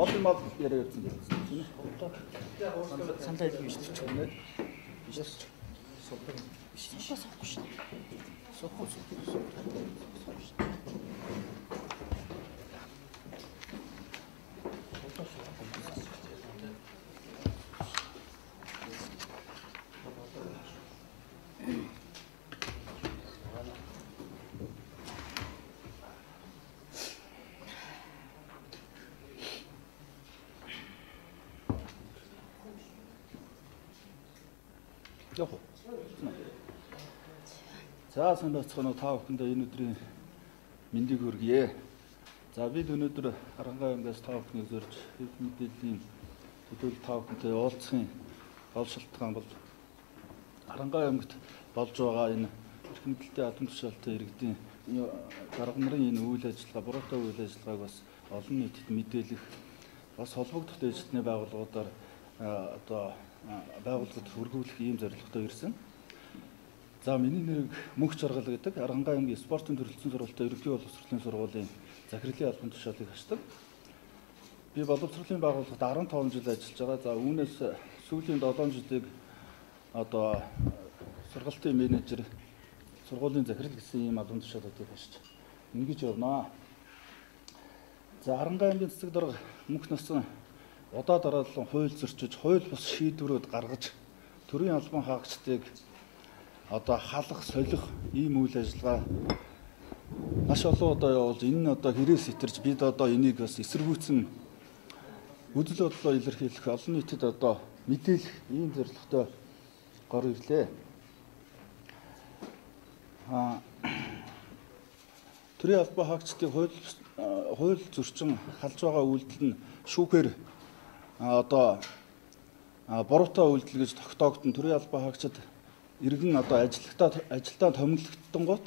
Олон мал яриа гэсэн тийм ээ. Санаа хэлгүй шүү дээ. Биш. Супер. Биш. Суухгүй шүү дээ. Суухгүй. За сайн байцгаана уу та бүхэндээ энэ өдрийн мэндийг хүргье. За бид өнөөдөр Харангаа аймгаас та бүхнийг зорж хэв мэдээллийн төлөөлөл та бүхэнтэй уулзахын гол шалтгаан бол Харангаа аймагт болж байгаа энэ эрх мэдэлтэй адам тушаалтай иргэдийн дарга нарын энэ үйл ажиллагаа, буруутай үйл ажиллагааг бас олон нийтэд мэдээлэх, бас холбогдох дэжлэлтний байгууллагуудаар одоо байгууллагад хүргүүлэх ийм зорилготой ирсэн. За миний нэрийг Мөнх Жаргал гэдэг Харангаа аймгийн спортын төрөлцсөн сургалтын ерөнхий боловсролын сургуулийн захирлын албан тушаалыг хашдаг. Би боловсролын байгууллагад 15 жил ажиллаж байгаа. За үүнээс сүүлийн 7 жилийг одоо сургалтын менежер, сургуулийн захирал гэсэн ийм албан тушаалуудыг хашиж ингэж явнаа. За Харангаа аймгийн цэцэг дарга мөнх насан удаа дараалан хууль зөрчиж, хууль бус шийдвэрүүд гаргаж, төрийн албан хаагчдыг одоо халах, солих ийм үйл ажиллагаа маш олон удаа явуулж, энэ нь одоо хэрээс итэрч бид одоо энийг бас эсэргүүцэн үдэл бодлоо илэрхийлэх, олон нийтэд одоо мэдээлэх ийм зорилготой гор ирлээ. Төрийн албан хаагчдыг хууль зөрчин халж байгаа үйлдэл нь шүүхээр одоо буруутай үйлдэл гэж тогтоогдсон. Төрийн албан хаагчид иргэн одоо ажилдаа томилогдсон гот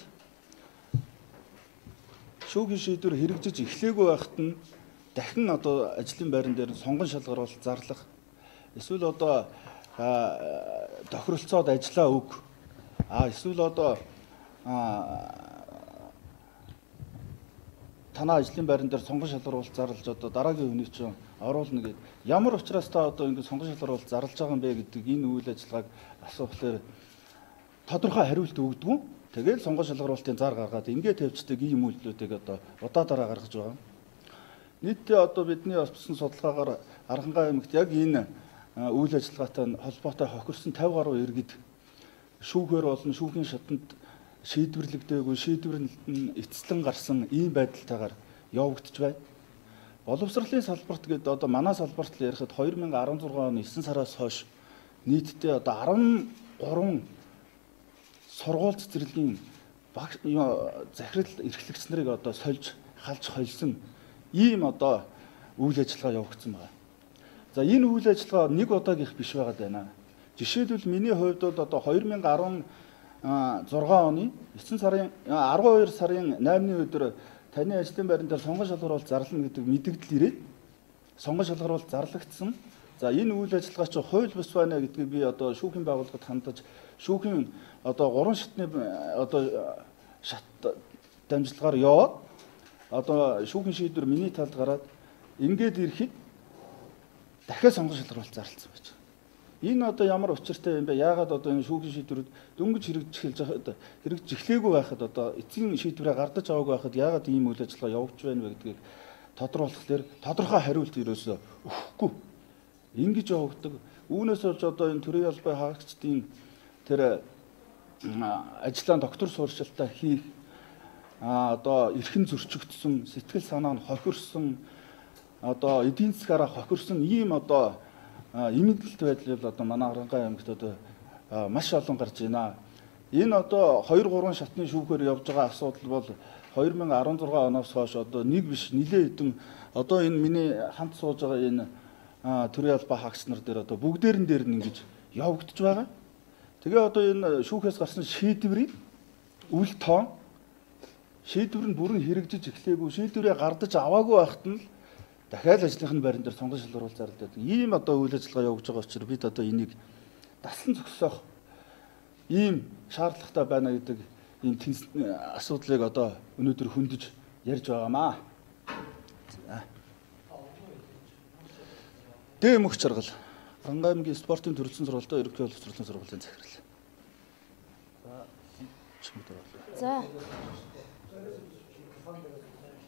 шүүхийн шийдвэр хэрэгжиж эхлээгүй байхад нь дахин одоо ажлын байран дээр сонгон шалгаруулалт зарлах, эсвэл одоо тохиролцоод ажиллаа өг, эсвэл одоо танаа ажлын байран дээр сонгон шалгаруулалт зарлаж одоо дараагийн хүний чинь оруулна гэдэг. Ямар учраас та одоо ингэ сонгон шалгаруулалт зарлаж байгаа юм бэ гэдэг энэ үйл ажиллагааг асуухлаар тодорхой хариулт өгдөггүй. Тэгэл сонгон шалгаруулалтын зар гаргаад ингээд тавьчдаг ийм үйлдэлүүдийг одоо удаа дараа гаргаж байгаа. Нийтдээ одоо бидний бас бэлсэн судалгаагаар Харангаа аймагт яг энэ үйл ажиллагаатай холбоотой хохирсон 50 гаруй иргэд шүүхээр болон шүүхийн шатанд шийдвэрлэгдээгүй, шийдвэр нь эцэслэн гарсан ийм байдалтайгаар явагдаж байна. Боловсролын салбарт гэдэг одоо манай салбарт л ярихад 2016 оны 9 сараас хойш нийтдээ одоо 13 сургууль цэцэрлэгийн захирал эрхлэгч нарыг одоо сольж, халж холсон ийм одоо үйл ажиллагаа явагдсан байна. За энэ үйл ажиллагаа нэг удаагийнх биш байгаад байна. Жишээлбэл миний хувьд бол одоо 2016 оны 9 сарын 12 сарын 8-ны өдөр таны ажлын байран дээр сонгон шалгаруулалт зарлана гэдэг мэдэгдэл ирээд сонгон шалгаруулалт зарлагдсан. За энэ үйл ажиллагаа чинь хууль бус байна гэдгийг би одоо шүүхийн байгууллагад хандаж шүүхийн одоо 3 шатны одоо шат дамжлагаар яваад одоо шүүхийн шийдвэр миний талд гараад ингээд ирэхэд дахиад сонгон шалгаруулалт зарласан байж байгаа. Энэ одоо ямар учиртай юм бэ? Яагаад одоо энэ шүүхийн шийдвэрүүд дөнгөж хэрэгжиж эхлээгүй байхад одоо эцгийн шийдвэрээ гардаж аваагүй байхад яагаад ийм үйл ажиллагаа явагдж байна вэ гэдгийг тодруулахлаар тодорхой хариулт ерөөсөө өгөхгүй. Ингэж явагддаг. Үүнээс болж одоо энэ төрийн албан хаагчдын тэр ажлаа доктор сууршилтаа хийх одоо эрхэн зөрчигдсөн, сэтгэл санаа нь хохирсон, одоо эдийн засгаараа хохирсон ийм одоо имэдлэлт байдлыг одоо манай Харангаа аймагт одоо маш олон гарч байна. Энэ одоо 2-3 шатны шүүхээр явж байгаа асуудал бол 2016 оноос хойш одоо нэг биш нэлээд хэдэн одоо энэ миний хамт сууж байгаа энэ төрийн албан хаагч нар дээр одоо бүгдээрэн дээр нь ингэж явагдаж байгаа. Тэгээ одоо энэ шүүхээс гарсан шийдвэрийг үл шийдвэр нь бүрэн хэрэгжиж эхлээгүй, шийдвэрээ гардаж аваагүй байхад нь дахиад ажлынхны байран дээр сонгон шалгаруулалт зарлаад байдаг. Ийм одоо үйл ажиллагаа явуулж байгаа учраас бид одоо энийг дасан зогсоох ийм шаардлагатай байна гэдэг ийм асуудлыг одоо өнөөдөр хөндөж ярьж байгаамаа. Дэм өгч жаргал. Ангаймгийн спортын төрөлсөн сургалтын ерөнхий боловсруулалтын сургуулийн захирал. За.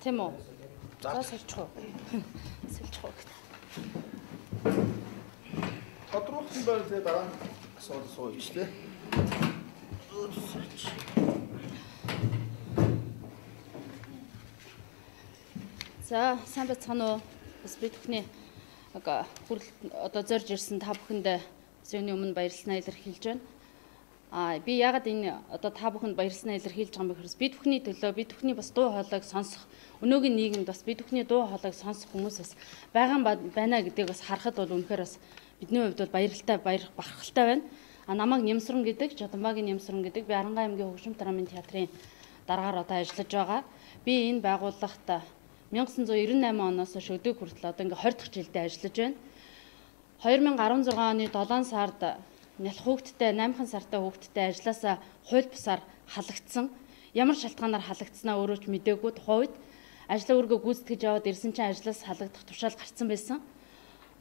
Тийм үү. За сэлчихв. Сэлчихв. Тодорхойлсон байл тэгээ дараа нь асуулт сууя ч тийм. За сайн байцгаана уу. Бас би бүхний хүрэлт одоо зорж ирсэн та бүхэнд зөний өмнө баярлалаа илэрхийлж байна. Би яагаад энэ одоо та бүхэнд баярлалаа илэрхийлж байгаа юм бэ гэхээр бид бүхний төлөө бид бүхний бас дуу хоолойг сонсох өнөөгийн нийгэмд бас бид бүхний дуу хоолойг сонсох хүмүүс бас байгаа байна гэдгийг бас харахад бол үнэхээр бас бидний хувьд бол баяралтай бахархалтай байна. Намайг Нямсран гэдэг, Жодомбагийн Нямсран гэдэг би Арангай аймгийн хөгжим драмын театрын дараагаар одоо ажиллаж байгаа. Би энэ байгууллагт 1998 оноос хойш өдөөг хүртэл одоо ингээ 20 дахь жилдээ ажиллаж байна. 2016 оны 7 сард нялх хүүхдтэй 8хан сартай хүүхдтэй ажилласаа хууль бусаар халагдсан. Ямар шалтгаанаар халагдсанаа өөрөө ч мэдээгүй тухайн үед ажлаа өргөө гүйцэтгэж яваад ирсэн чинь ажлаас халагдах тушаал гарсан байсан.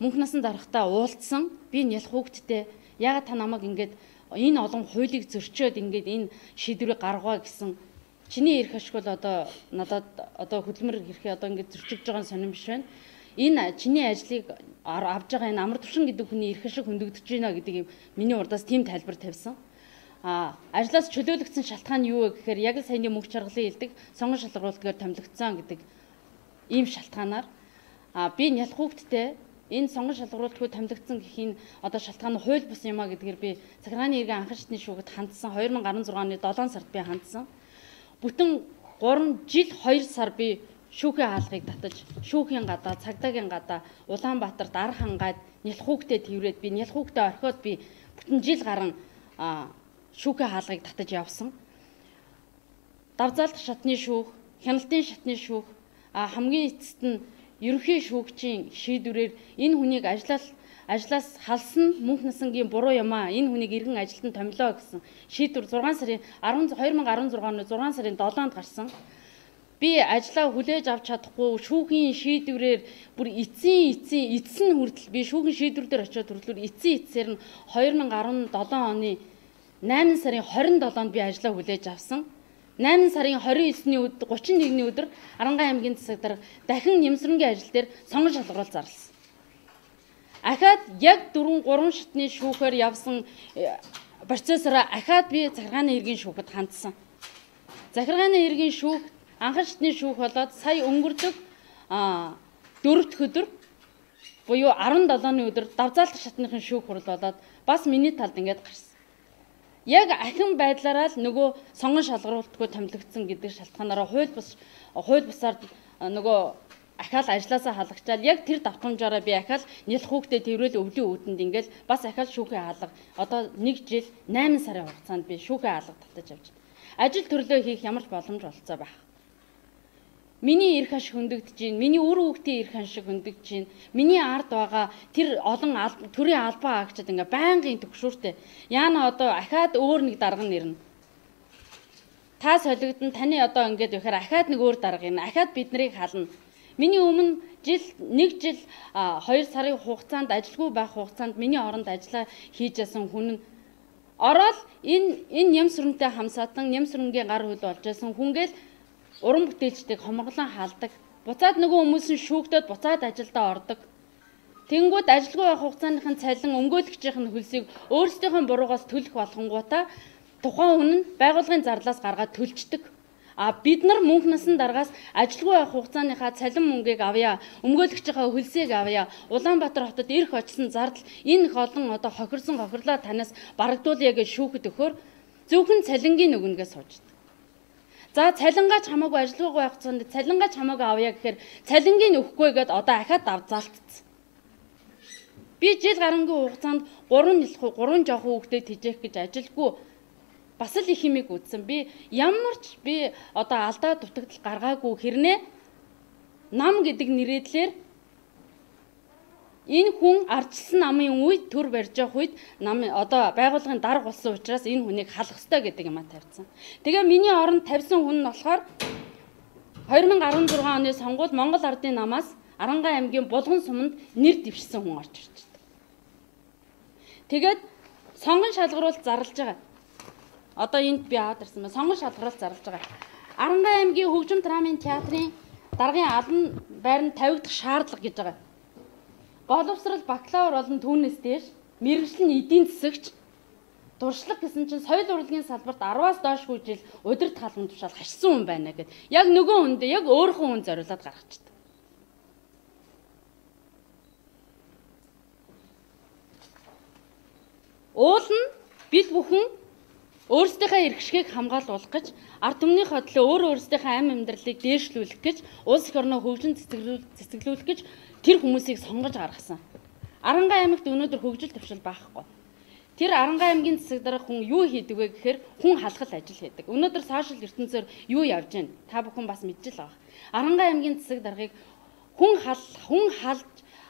Мөнх насан дарахтаа уулдсан. Би нялх хүүхдтэй яагаад та намайг ингээд энэ олон хуулийг зөрчөөд ингээд энэ шийдвэрийг гаргаваа гэсэн чиний эрх ашиг бол одоо надад одоо хөдөлмөр хэрхээ одоо ингээд зөрчиж байгаа сонирн биш байна. Энэ чиний ажлыг авж байгаа энэ амар тушин гэдэг хүний эрх ашиг хөндөгдөж байна гэдэг юм миний урдаас тийм тайлбар тавьсан. Ажлаас чөлөөлөгдсөн шалтгаан нь юу вэ гэхээр яг л саяны мөнх чаргалын хэлдэг сонгон шалгаруулалтгаар томилогдсон гэдэг ийм шалтгаанаар би нялх хүүхдтэй энэ сонгон шалгаруулалтгүй томилогдсон гэх энэ одоо шалтгаан нь хууль бус юм а гэдгээр би Цагааны иргэн анхан шатны шүүхэд хандсан 2016 оны 7 сард би хандсан. Бүтэн 3 жил 2 сар би шүүхийн хаалгыг татаж, шүүхийн гадаа, цагдаагийн гадаа, Улаанбаатарт ар хангаад нялх хүүхдэд тэрврээд би нялх хүүхдэд орхиод би бүтэн жил гарan шүүхийн хаалгыг татаж явсан. Давзаалт шатны шүүх, хяналтын шатны шүүх, хамгийн эцэст нь ерөнхий шүүгчийн шийдвэрээр энэ хүнийг ажлаас халсан мөнх насангийн буруу юм а. Энэ хүнийг иргэн ажилтан томилоо гэсэн шийдвэр 2016 оны 6 сарын 7-нд гарсан. Би ажлаа хүлээж авч чадахгүй шүүхийн шийдвэрээр бүр эцсийн хүртэл би шүүхийн шийдвэр дээр очиод төрлөөр эцсээр нь 2017 оны 8 сарын 27-нд би ажлаа хүлээж авсан. 8 сарын 29-ний өдөр 31-ний өдөр Арангай аймгийн засаг дарга дахин Нямсрангийн ажил дээр сонгон шалгаруулалт зарласан. Ахаад яг 3 шатны шүүхээр явсан процессороо ахаад би Захиргааны иргэн шүүхэд хандсан. Захиргааны иргэн шүүх анхан шатны шүүх болоод сая өнгөрдөг 4 дахь өдөр буюу 17-ны өдөр давзаалт шатныхын шүүх хурал болоод бас миний талд ингээд гарсан. Яг ахин байдлаараа л нөгөө сонгон шалгаруулалтгүй томилогдсон гэдэг шалтгаанаараа хууль бусаар нөгөө ахаал ажлаасаа халагчаал яг тэр давтамжаараа би ахаал нялх хүүхдэд тэрвэл өвлийн үүдэнд ингээл бас ахаал шүүхийн хаалга одоо 1 жил 8 сарын хугацаанд би шүүхийн хаалга татаж авч байна. Ажил төрлөө хийх ямар ч боломж олцоо байх. Миний эрх ашиг хөндөгдөж байна. Миний үр хүүхдийн эрх ашиг хөндөгдөж байна. Миний ард байгаа тэр олон төрийн албан агчид ингээ байнгын төгшүүртэй. Яана одоо ахаад өөр нэг дарга нэрнэ. Та солигдсон таны одоо ингээд ихээр ахаад нэг өөр дарга ирнэ. Ахаад биднийг хална. Миний өмнө 1 жил 2 сарын хугацаанд ажилгүй байх хугацаанд миний оронд ажиллаа хийж ясан хүн нь ороод энэ Нямсрантай хамсаатан Нямсрангийн гар хөл болж ясан хүнгээл уран бүтээлчдийг хомоглон хаалдаг. Буцаад нөгөө хүмүүс нь шүүгдээд буцаад ажилдаа ордог. Тэнгүүд ажилгүй байх хугацааныхын цалин өмгөөлөгчийн хөлсийг өөрсдийнхөө буруугаас төлөх болгонгуудаа тухайн хүн нь байгууллагын зарлаас гаргаад төлждөг. Бид нар мөнх насан дараагаас ажилгүй байх хугацааныхаа цалин мөнгийг авъя, өмгөөлөгчийн хөлсийг авъя. Улаанбаатар хотод ирэх очсон зардал энэ их олон одоо хохирлоо танаас барагдуулъя гэж шүүхэд өгөхөөр зөвхөн цалингийн өгнөгөөс сууждаг. За цалингаач хамаагүй ажилгүй байх хугацаанд цалингаач хамаагүй авъя гэхээр цалингийн өгөхгүй гэдээ одоо ахаад давзаалтцсан. Би жил гарангийн хугацаанд 3 жоохон хүүхдэд тижээх гэж ажилгүй бас л их хэмиг үзсэн. Би ямар ч одоо алдаа дутагдал гаргаагүй хэрнээ нам гэдэг нэрээдлэр Энэ хүн ардчилсан намын үед төр барьж явах үед намын одоо байгууллагын дарга болсон учраас энэ хүнийг халах ёстой гэдэг юм а тавьсан. Тэгээ миний оронд тавьсан хүн нь болохоор 2016 оны сонгуульд Монгол Ардын намаас Арангаан аймгийн Булган суманд нэр дэвшсэн хүн орж ирж байна. Тэгээд сонгон шалгаруулалт зарлаж байгаа. Одоо энд би аваад ирсэн байна. Сонгон шалгаруулалт зарлаж байгаа. Арангаан аймгийн хөгжим драмын театрын даргын албан байранд тавигдах шаардлага гэж байгаа. Боловсрал бакалавр болон түүнээс дээш мэргэжлийн эдийн засагч туршлага гэсэн чинь соёл урлагийн салбарт 10-аас доошгүй жил удирд халуун тушаал хашсан хүн байна гэд. Яг нөгөө хүндээ яг өөрийнхөө хүн зориулаад гаргачихдаг. Уул нь бид бүхэн өөрсдийнхөө эрх шигийг хамгаалуулах гэж ард түмнийхөө төлөө өөрсдийнхөө амь амьдралыг дээшлүүлэх гэж улс их орноо хөгжин цэцэглүүлэх гэж тэр хүмүүсийг сонгож гаргасан. Арангаан аймагт өнөөдөр хөгжил төвшил байхгүй. Тэр Арангаан аймгийн засаг дарга хүн юу хийдэг вэ гэхээр хүн халахал ажил хийдэг. Өнөөдөр сошиал ертөнцөөр юу явж байна? Та бүхэн бас мэдж л байгаа. Арангаан аймгийн засаг даргыг хүн халж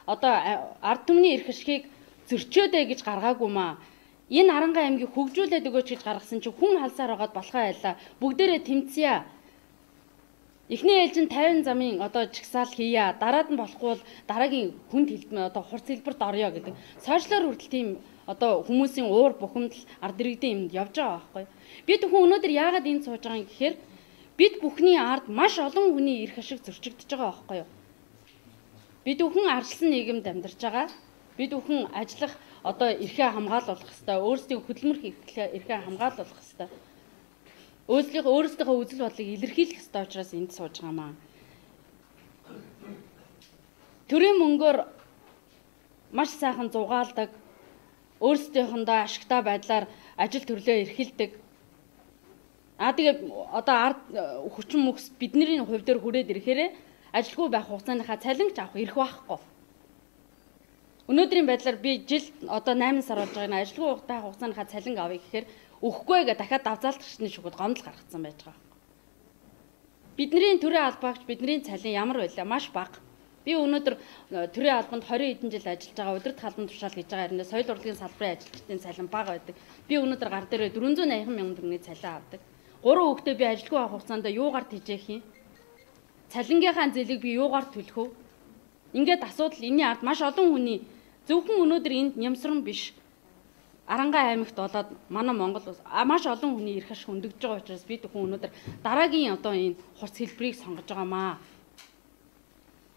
одоо ард түмний эрх ашгийг зөрчөөдэй гэж гаргаагүй маа. Энэ Арангаан аймгийг хөгжүүлээд өгөөч гэж гаргасан чинь хүн халсаар байгаад болохоо айлаа. Бүгдээрээ тэмцэе. Эхний ээлжинд 50 замын одоо чагсаал хийя. Дараад нь болохгүй бол дараагийн хүнд хэлбэр одоо хурц хэлбэрт орё гэдэг. Сошиалор хүртэл тийм одоо хүмүүсийн уур бухимдал ард иргэдийн юмд явж байгаа байхгүй. Бид бүхэн өнөөдөр яагаад энд сууж байгаа юм гэхээр бид бүхний ард маш олон хүний эрх ашиг зөрчигдөж байгаа байхгүй юу? Бид бүхэн арчилсан нийгэмд амьдарч байгаа. Бид бүхэн ажиллах одоо эрхээ хамгаалуулах ёстой. Өөрсдийн хөдөлмөрх эрхээ хамгаалуулах ёстой. Өөрсдийнхөө үзэл бодлыг илэрхийлэх ёстой учраас энд сууж байгаамаа. Төрийн мөнгөөр маш сайхан зугаалдаг, өөрсдийнхөндөө ашигтай байдлаар ажил төрлөө эрхэлдэг. Тэгээ одоо ард хүчин мөхс бидний хувь дээр хүрээд ирэхээр ажилгүй байх хугацааныхаа цалинч авах эрх байхгүй. Өнөөдрийн байдлаар би жил одоо 8 сар болж байгаа нь ажилгүй байх хугацааныхаа цалин авъя гэхээр өгөхгүй гэж дахиад давзаалтчны шүгэд гомдол гаргацсан байж байгаа. Бидний төрийн албаагч бидний цалин ямар байлаа? Маш бага. Би өнөөдөр төрийн албанд 20 хэдэн жил ажиллаж байгаа удирд халбан тушаал хийж байгаа хэрнээ соёл урлагийн салбарын ажилчдын цалин бага байдаг. Би өнөөдөр гар дээрээ 480 мянган төгрөгийн цалин авдаг. 3 хүүхдээ би ажилгүй байх хугацаанд юугаар тижээх юм? Цалингийнхаа зээлийг би юугаар төлөх вэ? Ингээд асуудал энэний ард маш олон хүний зөвхөн өнөөдөр энд нямсран биш. Арангаан аймагт болоод манай Монгол улс маш олон хүний эрх ашиг өндөгж байгаа учраас бид бүхэн өнөөдөр дараагийн одоо энэ хурц хэлбэрийг сонгож байгаамаа.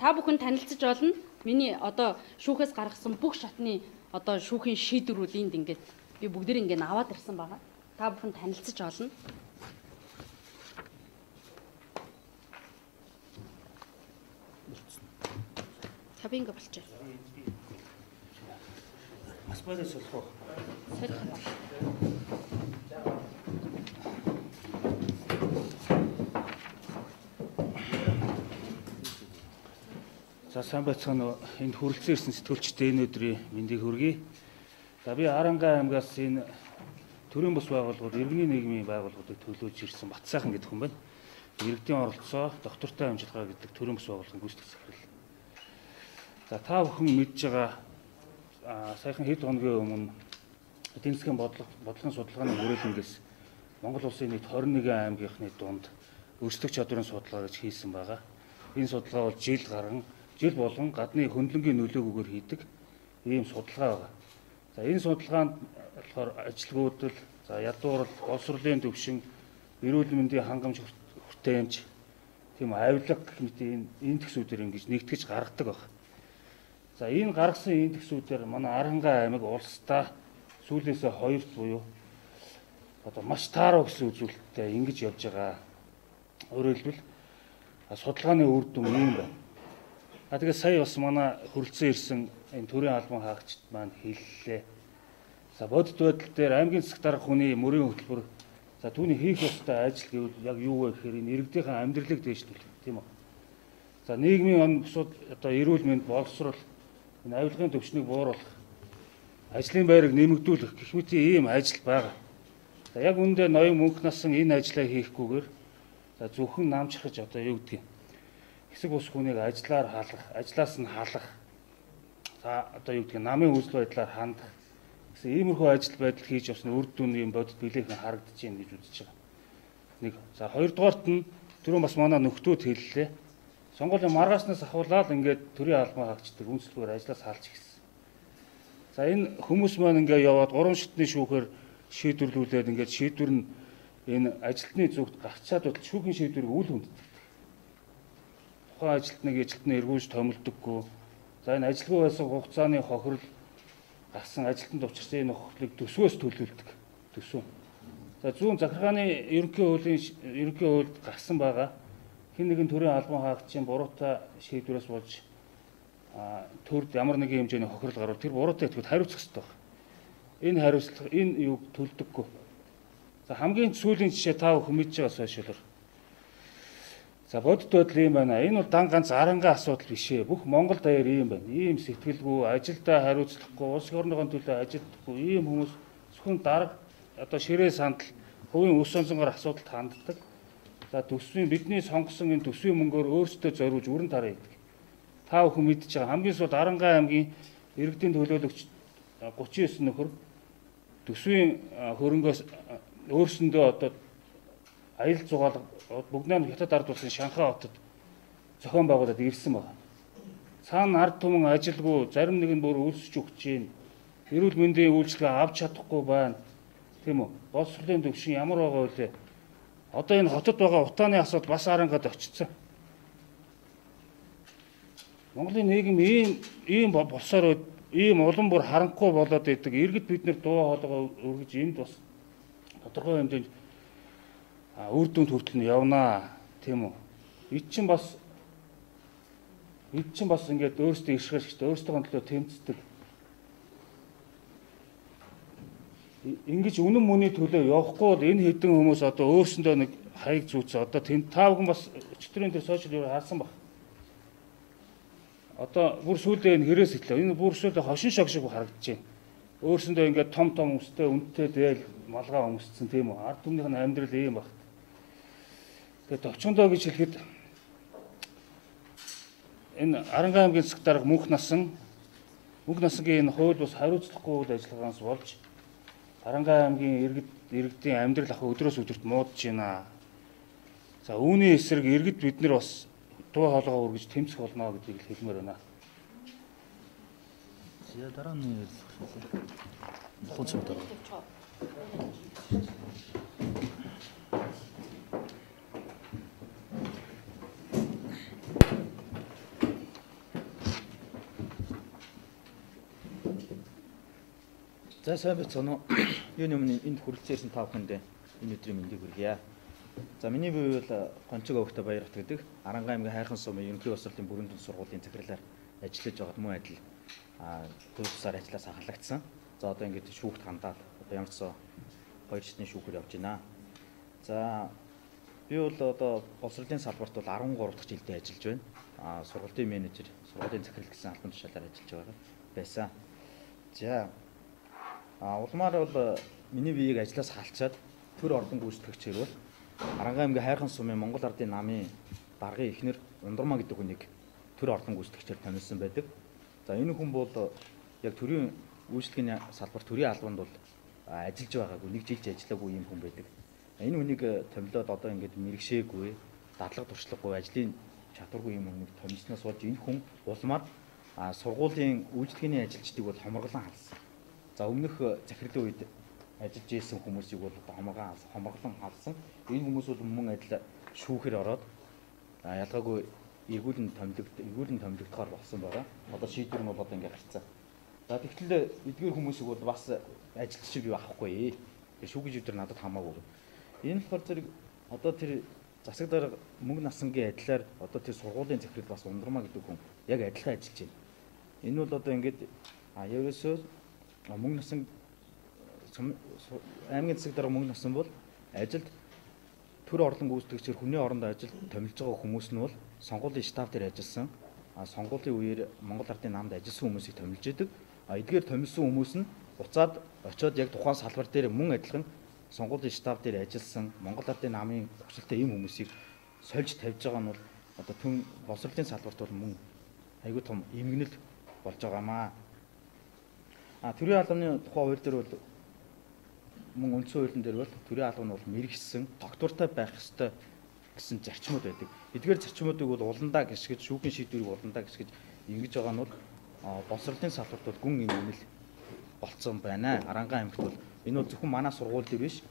Та бүхэн танилцж болно. Миний одоо шүүхээс гаргасан бүх шатны одоо шүүхийн шийдвэрүүд энд ингээд би бүгдээр ингээд аваад ирсэн байгаа. Та бүхэн танилцж болно. Хабинга болчих. Бас бодож болох уу? За сайн байцгаана уу. Энд хүрэлцэн ирсэн сэтгүүлчдээ энэ өдрийн мэндийг хүргэе. За би Арангаан аймгаас энэ төрийн бус байгууллагууд, иргэний нийгмийн байгууллагуудыг төлөөж ирсэн Батсайхан гэдэг хүн байна. Иргэдийн оролцоо, доктортой амжилгаа гэдэг төрийн бус байгууллагын гүйцэтгэх захирал. За та бүхэн мэдж байгаа саяхан хэд хоногийн өмнө эдийн засгийн бодлогын судалгааны хүрээлэнгээс Монгол улсын нийт 21 аймгийнхны дунд өрсөлдөх чадварын судалгаа гэж хийсэн байгаа. Энэ судалгаа бол жил болгон гадны хөндлөнгийн нөлөөгөөр хийдэг ийм судалгаа байгаа. За энэ судалгаанд болохоор ажилгүйдэл, за ядуурл, боловсролын төвшин, эрүүл мэндийн хангамж хүртээмж, тийм авилга гэх мэт энэ төсвүүдээр ингэж нэгтгэж гаргадаг байна. За энэ гаргасан энэ төсвүүдээр манай Арангаан аймаг улсдаа сүүлээсээ хоёрт буюу одоо маш тааруу гэсэн үзүүлэлттэй ингэж явж байгаа. Өөрөөр хэлбэл судалгааны үр дүн юм байна. Тэгээд сая бас манай хүрэлцэн ирсэн энэ төрийн албан хаагчид маань хэллээ. За бодит байдал дээр аймгийн засаг дарга хүний мөрийн хөтөлбөр за түүний хийх ёстой ажил гэвэл яг юу вэ гэхээр энэ иргэдийн амьдралыг дээшлүүлэх тийм үү. За нийгмийн он бусад одоо эрүүл мэнд, боловсрол, энэ авилгын төвшнийг бууруулах, ажлын байрыг нэмэгдүүлэх гэх мэт ийм ажил байгаа. За яг үүндээ ноён мөнх насан энэ ажлаа хийхгүйгээр за зөвхөн намжирхаж одоо юу гэдгийг хэсэг бус хүнийг ажиллаас нь халах, одоо юу гэдэг намын үйлдэл байдлаар хандах гэсэн иймэрхүү ажил байдал хийж явсан үр дүн юм бодит билээхэн харагдаж байна гэж үзэж байгаа. Нэг. За хоёрдугаарт нь түрүүн бас манай нөхдүүд хэллээ. Сонгуулийн маргааснаас ахуулаад ингээд төрийн албан хаагчдаг үндэслэлээр ажлаас хаалж гисэн. За энэ хүмүүс маань ингээд яваад 3 шатны шүүхээр шийдвэрлүүлээд ингээд шийдвэр нь энэ ажилтны зүгт гарчаад бол шүүхийн шийдвэрийг үл хүнддэг. Тухайн ажилтныг ажилтны эргүүлж томилдоггүй. За энэ ажилгүй байсан хугацааны хохирол гарсан ажилтнанд учирсан энэ хохирлыг төсвөөс төлөвлөдөг. Төсөв. За зүүн захиргааны ерөнхий хуульд гарсан байгаа хэн нэгэн төрийн албан хаагчийн буруутай шийдвэрээс болж төрд ямар нэгэн хэмжээний хохирол гарвал тэр буруутай этгээд хариуцах ёстой байна. Энэ хариуцлага энэ юуг төлдөггүй. За хамгийн сүүлийн жишээ та бүхэн мэдж байгаа сошиалор. За бодит байдал юм байна. Энэ бол дан ганц арангаа асуудал биш ээ. Бүх Монгол даяар ийм байна. Ийм сэтгэлгүй, ажилдаа хариуцлахгүй, улс орныхон төлөө ажилдахгүй ийм хүмүүс зөвхөн дарга одоо ширээ сандал хувийн өс сонцгоор асуудалд ханддаг. За төсвийн бидний сонгосон энэ төсвийн мөнгөөр өөрсдөө зориулж өрн тараа идэг. Та бүхэн мэдж байгаа. Хамгийн сүүлд Арангаа аймгийн иргэдийн төлөөлөгч 39 нөхөр төсвийн хөрөнгөөс өөрсөндөө одоо аялал зугаалга бүгд хятад ард улсын Шанхай хотод зохион байгуулад ирсэн байна. Цаана ард түмэн ажилгүй зарим нэг нь бүр өлсөж өгч байна. Эрүүл мэндийн үйлчилгээ авч чадахгүй байна. Тийм үү? Боловсролын төвшин ямар байгаа вэ? Одоо энэ хотод байгаа утааны асуудал бас Арангад очсон. Монголын нийгэм ийм босоор ийм улам бүр харанхуй болоод идэг. Иргэд бид нэр дуу хоолойгоо өргөж энд бас тодорхой хэмжээнд үр дүнд хүртэл нь явнаа. Тийм үү? Бид чинь бас ингээд өөрсдөө ишгэрчтэй өөрсдөө төлөө тэмцдэг. Ингэж үнэн мөний төлөө явахгүй бол энэ хэдэн хүмүүс одоо өөрсөндөө нэг хаяг зүүцээ. Одоо тэнд та бүхэн бас өчтөрийн тэр сошиал харсан баг. Одоо бүр сүүлдээ энэ хэрээс итлээ. Энэ бүр сүүлдээ хошин шог шиг харагдаж байна. Өөрсөндөө ингээд том өмстэй үнэтэй дээл малгай өмссөн тийм үү. Ард түмнийх нь амьдрал ийм баг. Тэгээд товчондоо гэж хэлэхэд энэ Арангаа аймгийн засаг дарга мөнх насангийн энэ хууль бус хариуцлагагүй үйл ажиллагаанаас болж Арангаа аймгийн иргэдийн амьдрал ах өдрөөс өдөрт муудаж байна. За үүний эсрэг иргэд бид нар бас дуу хоолойгоо үргэж тэмцэх болно гэдгийг хэлмээр байна. Я дараа нь ярьсан. Хууч юм дараа. За сайн бацгаана уу. Юуны өмнө энд хүрэлцээрсэн та бүхэнд энэ өдрийн мэндийг хүргье. За миний бие бол Гончиг өвгтэй Баярхат гэдэг Арангаа аймгийн Хайрхан сумын ерөнхий боловсролын бүрэн дүн сургуулийн захирлаар ажиллаж байгаад мөн адил дөрөвсөр ажлаас халагдсан. За одоо ингээд шүүхт хандаад одоо ямар ч 2 шатны шүүхээр явж байна. За би бол одоо боловсролын салбарт бол 13 дахь жилдээ ажиллаж байна. Сургуулийн менежер, сургуулийн захирал гэсэн албан тушаалаар ажиллаж байсан. За улмаар бол миний биеийг ажлаас халчаад төр ордон гүйцэтгэгчээр бол Арангаа аймгийн Хайрхан сумын Монгол ардын намын даргын эхнэр Ундрмаа гэдэг хүнийг төр ордон гүйцэтгэгчээр томилсон байдаг. За энэ хүн бол яг төрийн үйлчлэгийн салбар төрийн албанд бол ажиллаж байгаагүй, нэг жилч ажиллаагүй юм хүн байдаг. Энэ хүнийг томилоод одоо ингээд мэрэгшээгүй, дадлага туршлагагүй, ажлын чадваргүй юм хүнийг томилсноос болж энэ хүн улмаар сургуулийн үйлчлэгийн ажилчдыг бол хоморглон халсан. За өмнөх захирлын үед ажиллаж ирсэн хүмүүсийг бол хоморглон халсан. Энэ хүмүүс бол мөн адил шүүхээр ороод ялгаагүй эргүүлэн томилогдохоор болсон байгаа. Одоо шийдвэр нь бол одоо ингээд гарцсан. За тэгтэл эдгээр хүмүүсийг бол бас ажилт шиг юу авахгүй. Шүүхийн шийдвэр надад хамаагүй. Энэ болохоор зэрэг одоо тэр засаг дарга мөнгө насангийн адилаар одоо тэр сургуулийн захирал бас Ундрмаа гэдэг хүн яг адилхан ажиллаж байна. Энэ бол одоо ингээд ерөөсөө мөнгө насан аймгийн засаг дарга мөнгө насан бол ажилд төр орлон гүйцэтгэгчээр хүний орондоо ажилд томилж байгаа хүмүүс нь бол сонгуулийн штаб дээр ажилласан. Сонгуулийн үеэр Монгол ардын намд ажилласан хүмүүсийг томилж идэг. Эдгээр томилсон хүмүүс нь буцаад очиод яг тухайн салбар дээр мөн адилхан сонгуулийн штаб дээр ажилласан Монгол ардын намын төвчлөлтэй ийм хүмүүсийг сольж тавьж байгаа нь бол одоо түн боловсролын салбарт бол мөн айгүй том эмгэнэл болж байгаамаа. Төрийн албаны тухай хууль дээр бол мөн үндсэн хуулийн дээр бол төрийн албан нь бол мэрэгсэн, тогтвортой байх ёстой гэсэн зарчмууд байдаг. Эдгээр зарчмуудыг бол уландаа гисгэж, шүүхийн шийдвэрийг уландаа гисгэж ингэж байгаа нь бол боловсролын салбарт бол гүн эмгэнэл болцсон байна. Арангаан аймагт бол энэ бол зөвхөн манай сургууль дээр биш.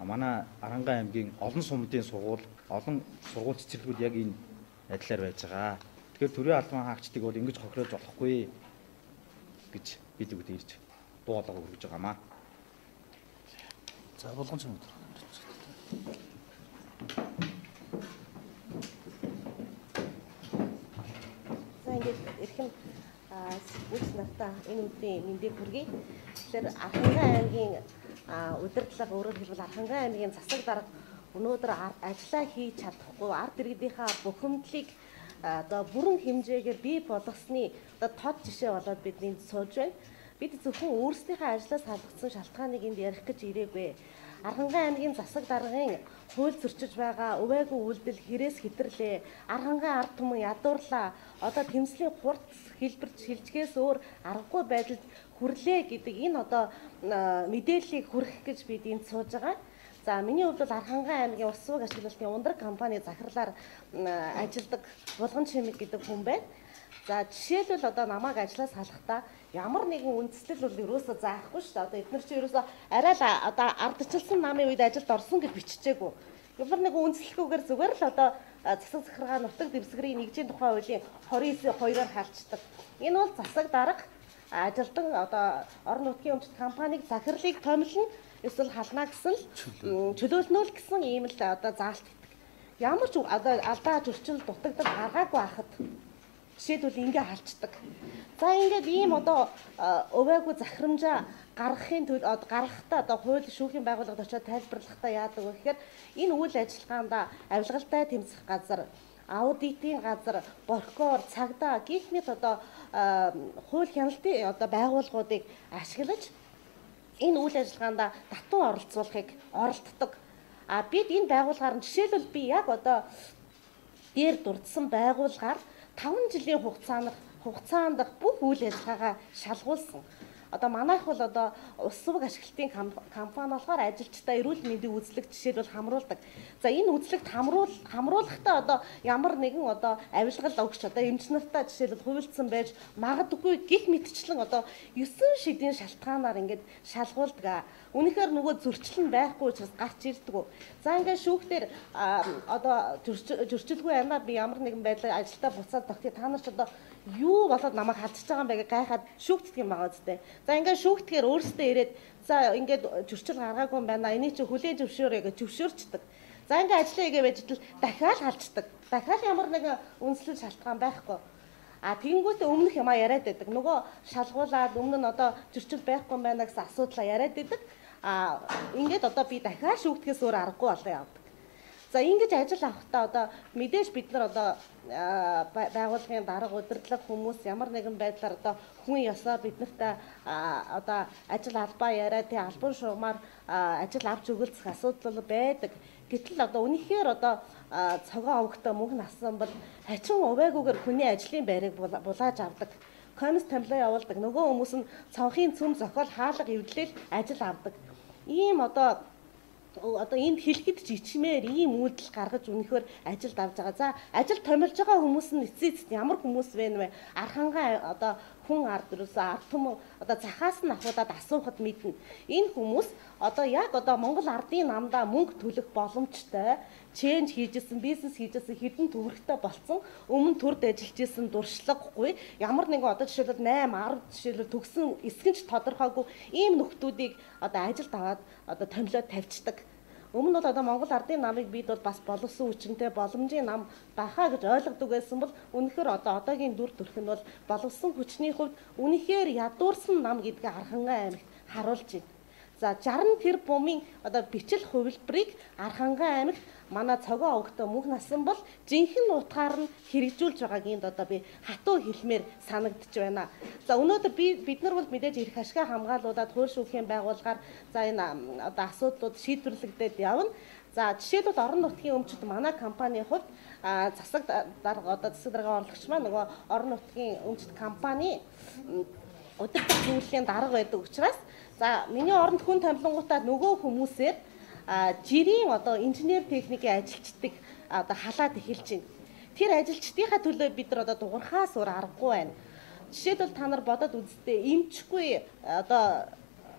Манай Арангаан аймгийн олон сумдын сургууль, олон сургууль цэцэрлэгүүд яг энэ адилаар байж байгаа. Тэгэхээр төрийн албан хаагчдыг бол ингэж хохироож болохгүй гэж бид бүгд ирж дуу хоолой өргөж байгаамаа. За болгон ч юм уу. За ингээд эрхэм үс нартай энэ өдрийн мэндийг хүргэе. Тэгэхээр Архангай аймгийн удирдлага өөрөөр хэлбэл Архангай аймгийн засаг дарга өнөөдөр ажиллаа хийж чадахгүй ард иргэдийнхаа бухимдлыг одоо бүрэн хэмжээгээр бий болгосны одоо тод жишээ болоод бидний сууж байна. Бид зөвхөн өөрсдийнхөө ажлаас халдсан шалтгааныг энд ярих гэж ирээгүй. Архангай аймгийн засаг даргын хууль зөрчиж байгаа увайгүй үйлдэл хэрээс хэтэрлээ. Архангай ард түмэн ядуурлаа. Одоо тэмцлийн хурц хэлбэрч шилжгээс өөр аргагүй байдалд хүрлээ гэдэг энэ одоо мэдээллийг хүргэх гэж бид энд сууж байгаа. За миний хувьд бол Архангай аймгийн ус суваг ашиглалтын ундраг компани захирлаар ажилладаг Булган Чимэг гэдэг хүн байна. За жишээлбэл одоо намайг ажлаас салахдаа ямар нэгэн үндэслэл бол ерөөсөө заахгүй шүү дээ. Одоо эдгээр чинь ерөөсөө арай л одоо ардчилсан намын үед ажилд орсон гэж биччихээгүй. Ямар нэгэн үндэслэлгүйгээр зүгээр л одоо засаг захиргаа нутаг дэвсгэрийн нэгжийн тухай хуулийн 29-2-оор халдчихдаг. Энэ бол засаг дарга ажилтан одоо орон нутгийн өмчт компаниг захирлыг томилно эсвэл хална гэсэн чөлөөлнө гэсэн ийм л одоо заалт өгдөг. Ямар ч одоо алдаа зөрчил дутагдал гаргаагүй байхад жишээлбэл ингээ халдчихдаг. За ингээд ийм одоо өвөөгүй захирамжаа гаргахын тулд гаргахтаа одоо хууль шүүхийн байгууллагад очиод тайлбарлахдаа яадаг вэ гэхээр энэ үйл ажиллагаанд авилгалтай тэмцэх газар, аудитын газар, боркоор, цагдаа гэх мэт одоо хууль хяналтын одоо байгууллагуудыг ашиглаж энэ үйл ажиллагаанд татан оролцуулахыг оролддог. Бид энэ байгууллагаар жишээлбэл би яг одоо дээр дурдсан байгууллагаар 5 жилийн хугацаанд бүх үйл ажиллагаагаа шалгуулсан. Одоо манайх бол одоо ус суваг ашиглалтын компани болохоор ажилчдаа эрүүл мэндийн үзлэг жишээлбэл хамруулдаг. За энэ үзлэгт хамруулахдаа одоо ямар нэгэн одоо авилгал өгч одоо эмч нартаа жишээлбэл хувилдсан байж магадгүй гих мэтчлэн одоо 9 шидийн шалтгаанаар ингээд шалгуулдаг. Үнэхээр нөгөө зөрчил нь байхгүй учраас гарч ирдэг. За ингээд шүүхтэр одоо зөрчилгүй байна. Би ямар нэгэн байдлаар ажилдаа буцаад тогтъё. Та нар ч одоо юу болоод намайг халдчихж байгаа юм бэ гэж гайхаад шүүгддэг юм байгаа үстэй. За ингээд шүүгтгэхээр өөрсдөө ирээд за ингээд зөрчил гаргаагүй юм байна. Энийг чи хүлээж зөвшөөрэй гэж зөвшөөрчдөг. За ингээд ажиллаа хийгээ байж тал дахиад халдчихдаг. Дахиад ямар нэгэн үндэслэл шалтгаан байхгүй. Тэгэнгүүтээ өмнөх юмаа яриад байдаг. Нөгөө шалгуулаад өмнө нь одоо зөрчил байхгүй юм байна гэсэн асуудлаа яриад байдаг. Ингээд одоо би дахиад шүүгдэхээс өөр аргагүй болоо явдаг. За ингэж ажил авахдаа одоо мэдээж бид нар одоо байгууллагын дарга удирдлага хүмүүс ямар нэгэн байдлаар одоо хүн ёсоо биднэрт одоо ажил албаа яриад тий албан шугамар ажил авч өгүүлэх асуудал байдаг. Гэтэл одоо үнэхээр одоо цогоо овогтой мөнх насан бол хачин увайгүйгээр хүний ажлын байрыг булааж авдаг. Комисс томилоо явуулдаг. Нөгөө хүмүүс нь цонхын цөм зохиол хаалга эвдлэл ажил авдаг. Ийм одоо энд хэлэхэд ч ичмээр ийм үйлдэл гаргаж үнэхээр ажилд авч байгаа. За ажил томилж байгаа хүмүүс нь эцэст ямар хүмүүс вэ? Архангай одоо хүн ард ерөөсөө ард түмэн одоо захаас нь ахуудаад асуухад мэднэ. Энэ хүмүүс одоо яг одоо Монгол ардын намдаа мөнгө төлөх боломжтой ченж хийжсэн, бизнес хийжсэн хэдэн төвөрхтэй болцсон. Өмнө төрд ажиллаж исэн дуршлаггүй ямар нэгэн одоо жишээлбэл 8, 10 жишээлбэл төгсөн эсгэнч тодорхойгүй ийм нөхдүүдийг одоо ажилд аваад одоо томилоод тавьчихдаг. Өмнө бол одоо Монгол ардын намыг бид бол бас боловсон хүчинтэй боломжийн нам бахаа гэж ойлгодог байсан бол үнэхээр одоо одоогийн дүр төрх нь бол боловсон хүчний хувьд үнэхээр ядуурсан нам гэдгийг Архангай аймагт харуулж байна. За 60 тэрбумын одоо бичил хувилбарыг Архангай аймагт манай цогоо овогтой мөнх насан бол жинхэнэ утгаар нь хэрэгжүүлж байгааг энд одоо би хатуу хэлмээр санагдж байна. За өнөөдөр бид нар бол мэдээж эрх ашгаа хамгаалуулаад хууль шүүхийн байгууллагаар за энэ одоо асуудлууд шийдвэрлэгдээд явна. За жишээлбэл орон нутгийн өмчит манай компанийн хувьд засаг дарга одоо засаг дарга орлогч маань нөгөө орон нутгийн өмчт компани удирдах зүйлийн дарга байдаг учраас за миний оронд хүн томилонгуудаа нөгөө хүмүүсээр жирийн одоо инженер техникийн ажилчдаг одоо халаад эхэлж байна. Тэр ажилчдынхаа төлөө бид нар одоо дуурхаас өөр аргагүй байна. Жишээлбэл та нар бодоод үзтээ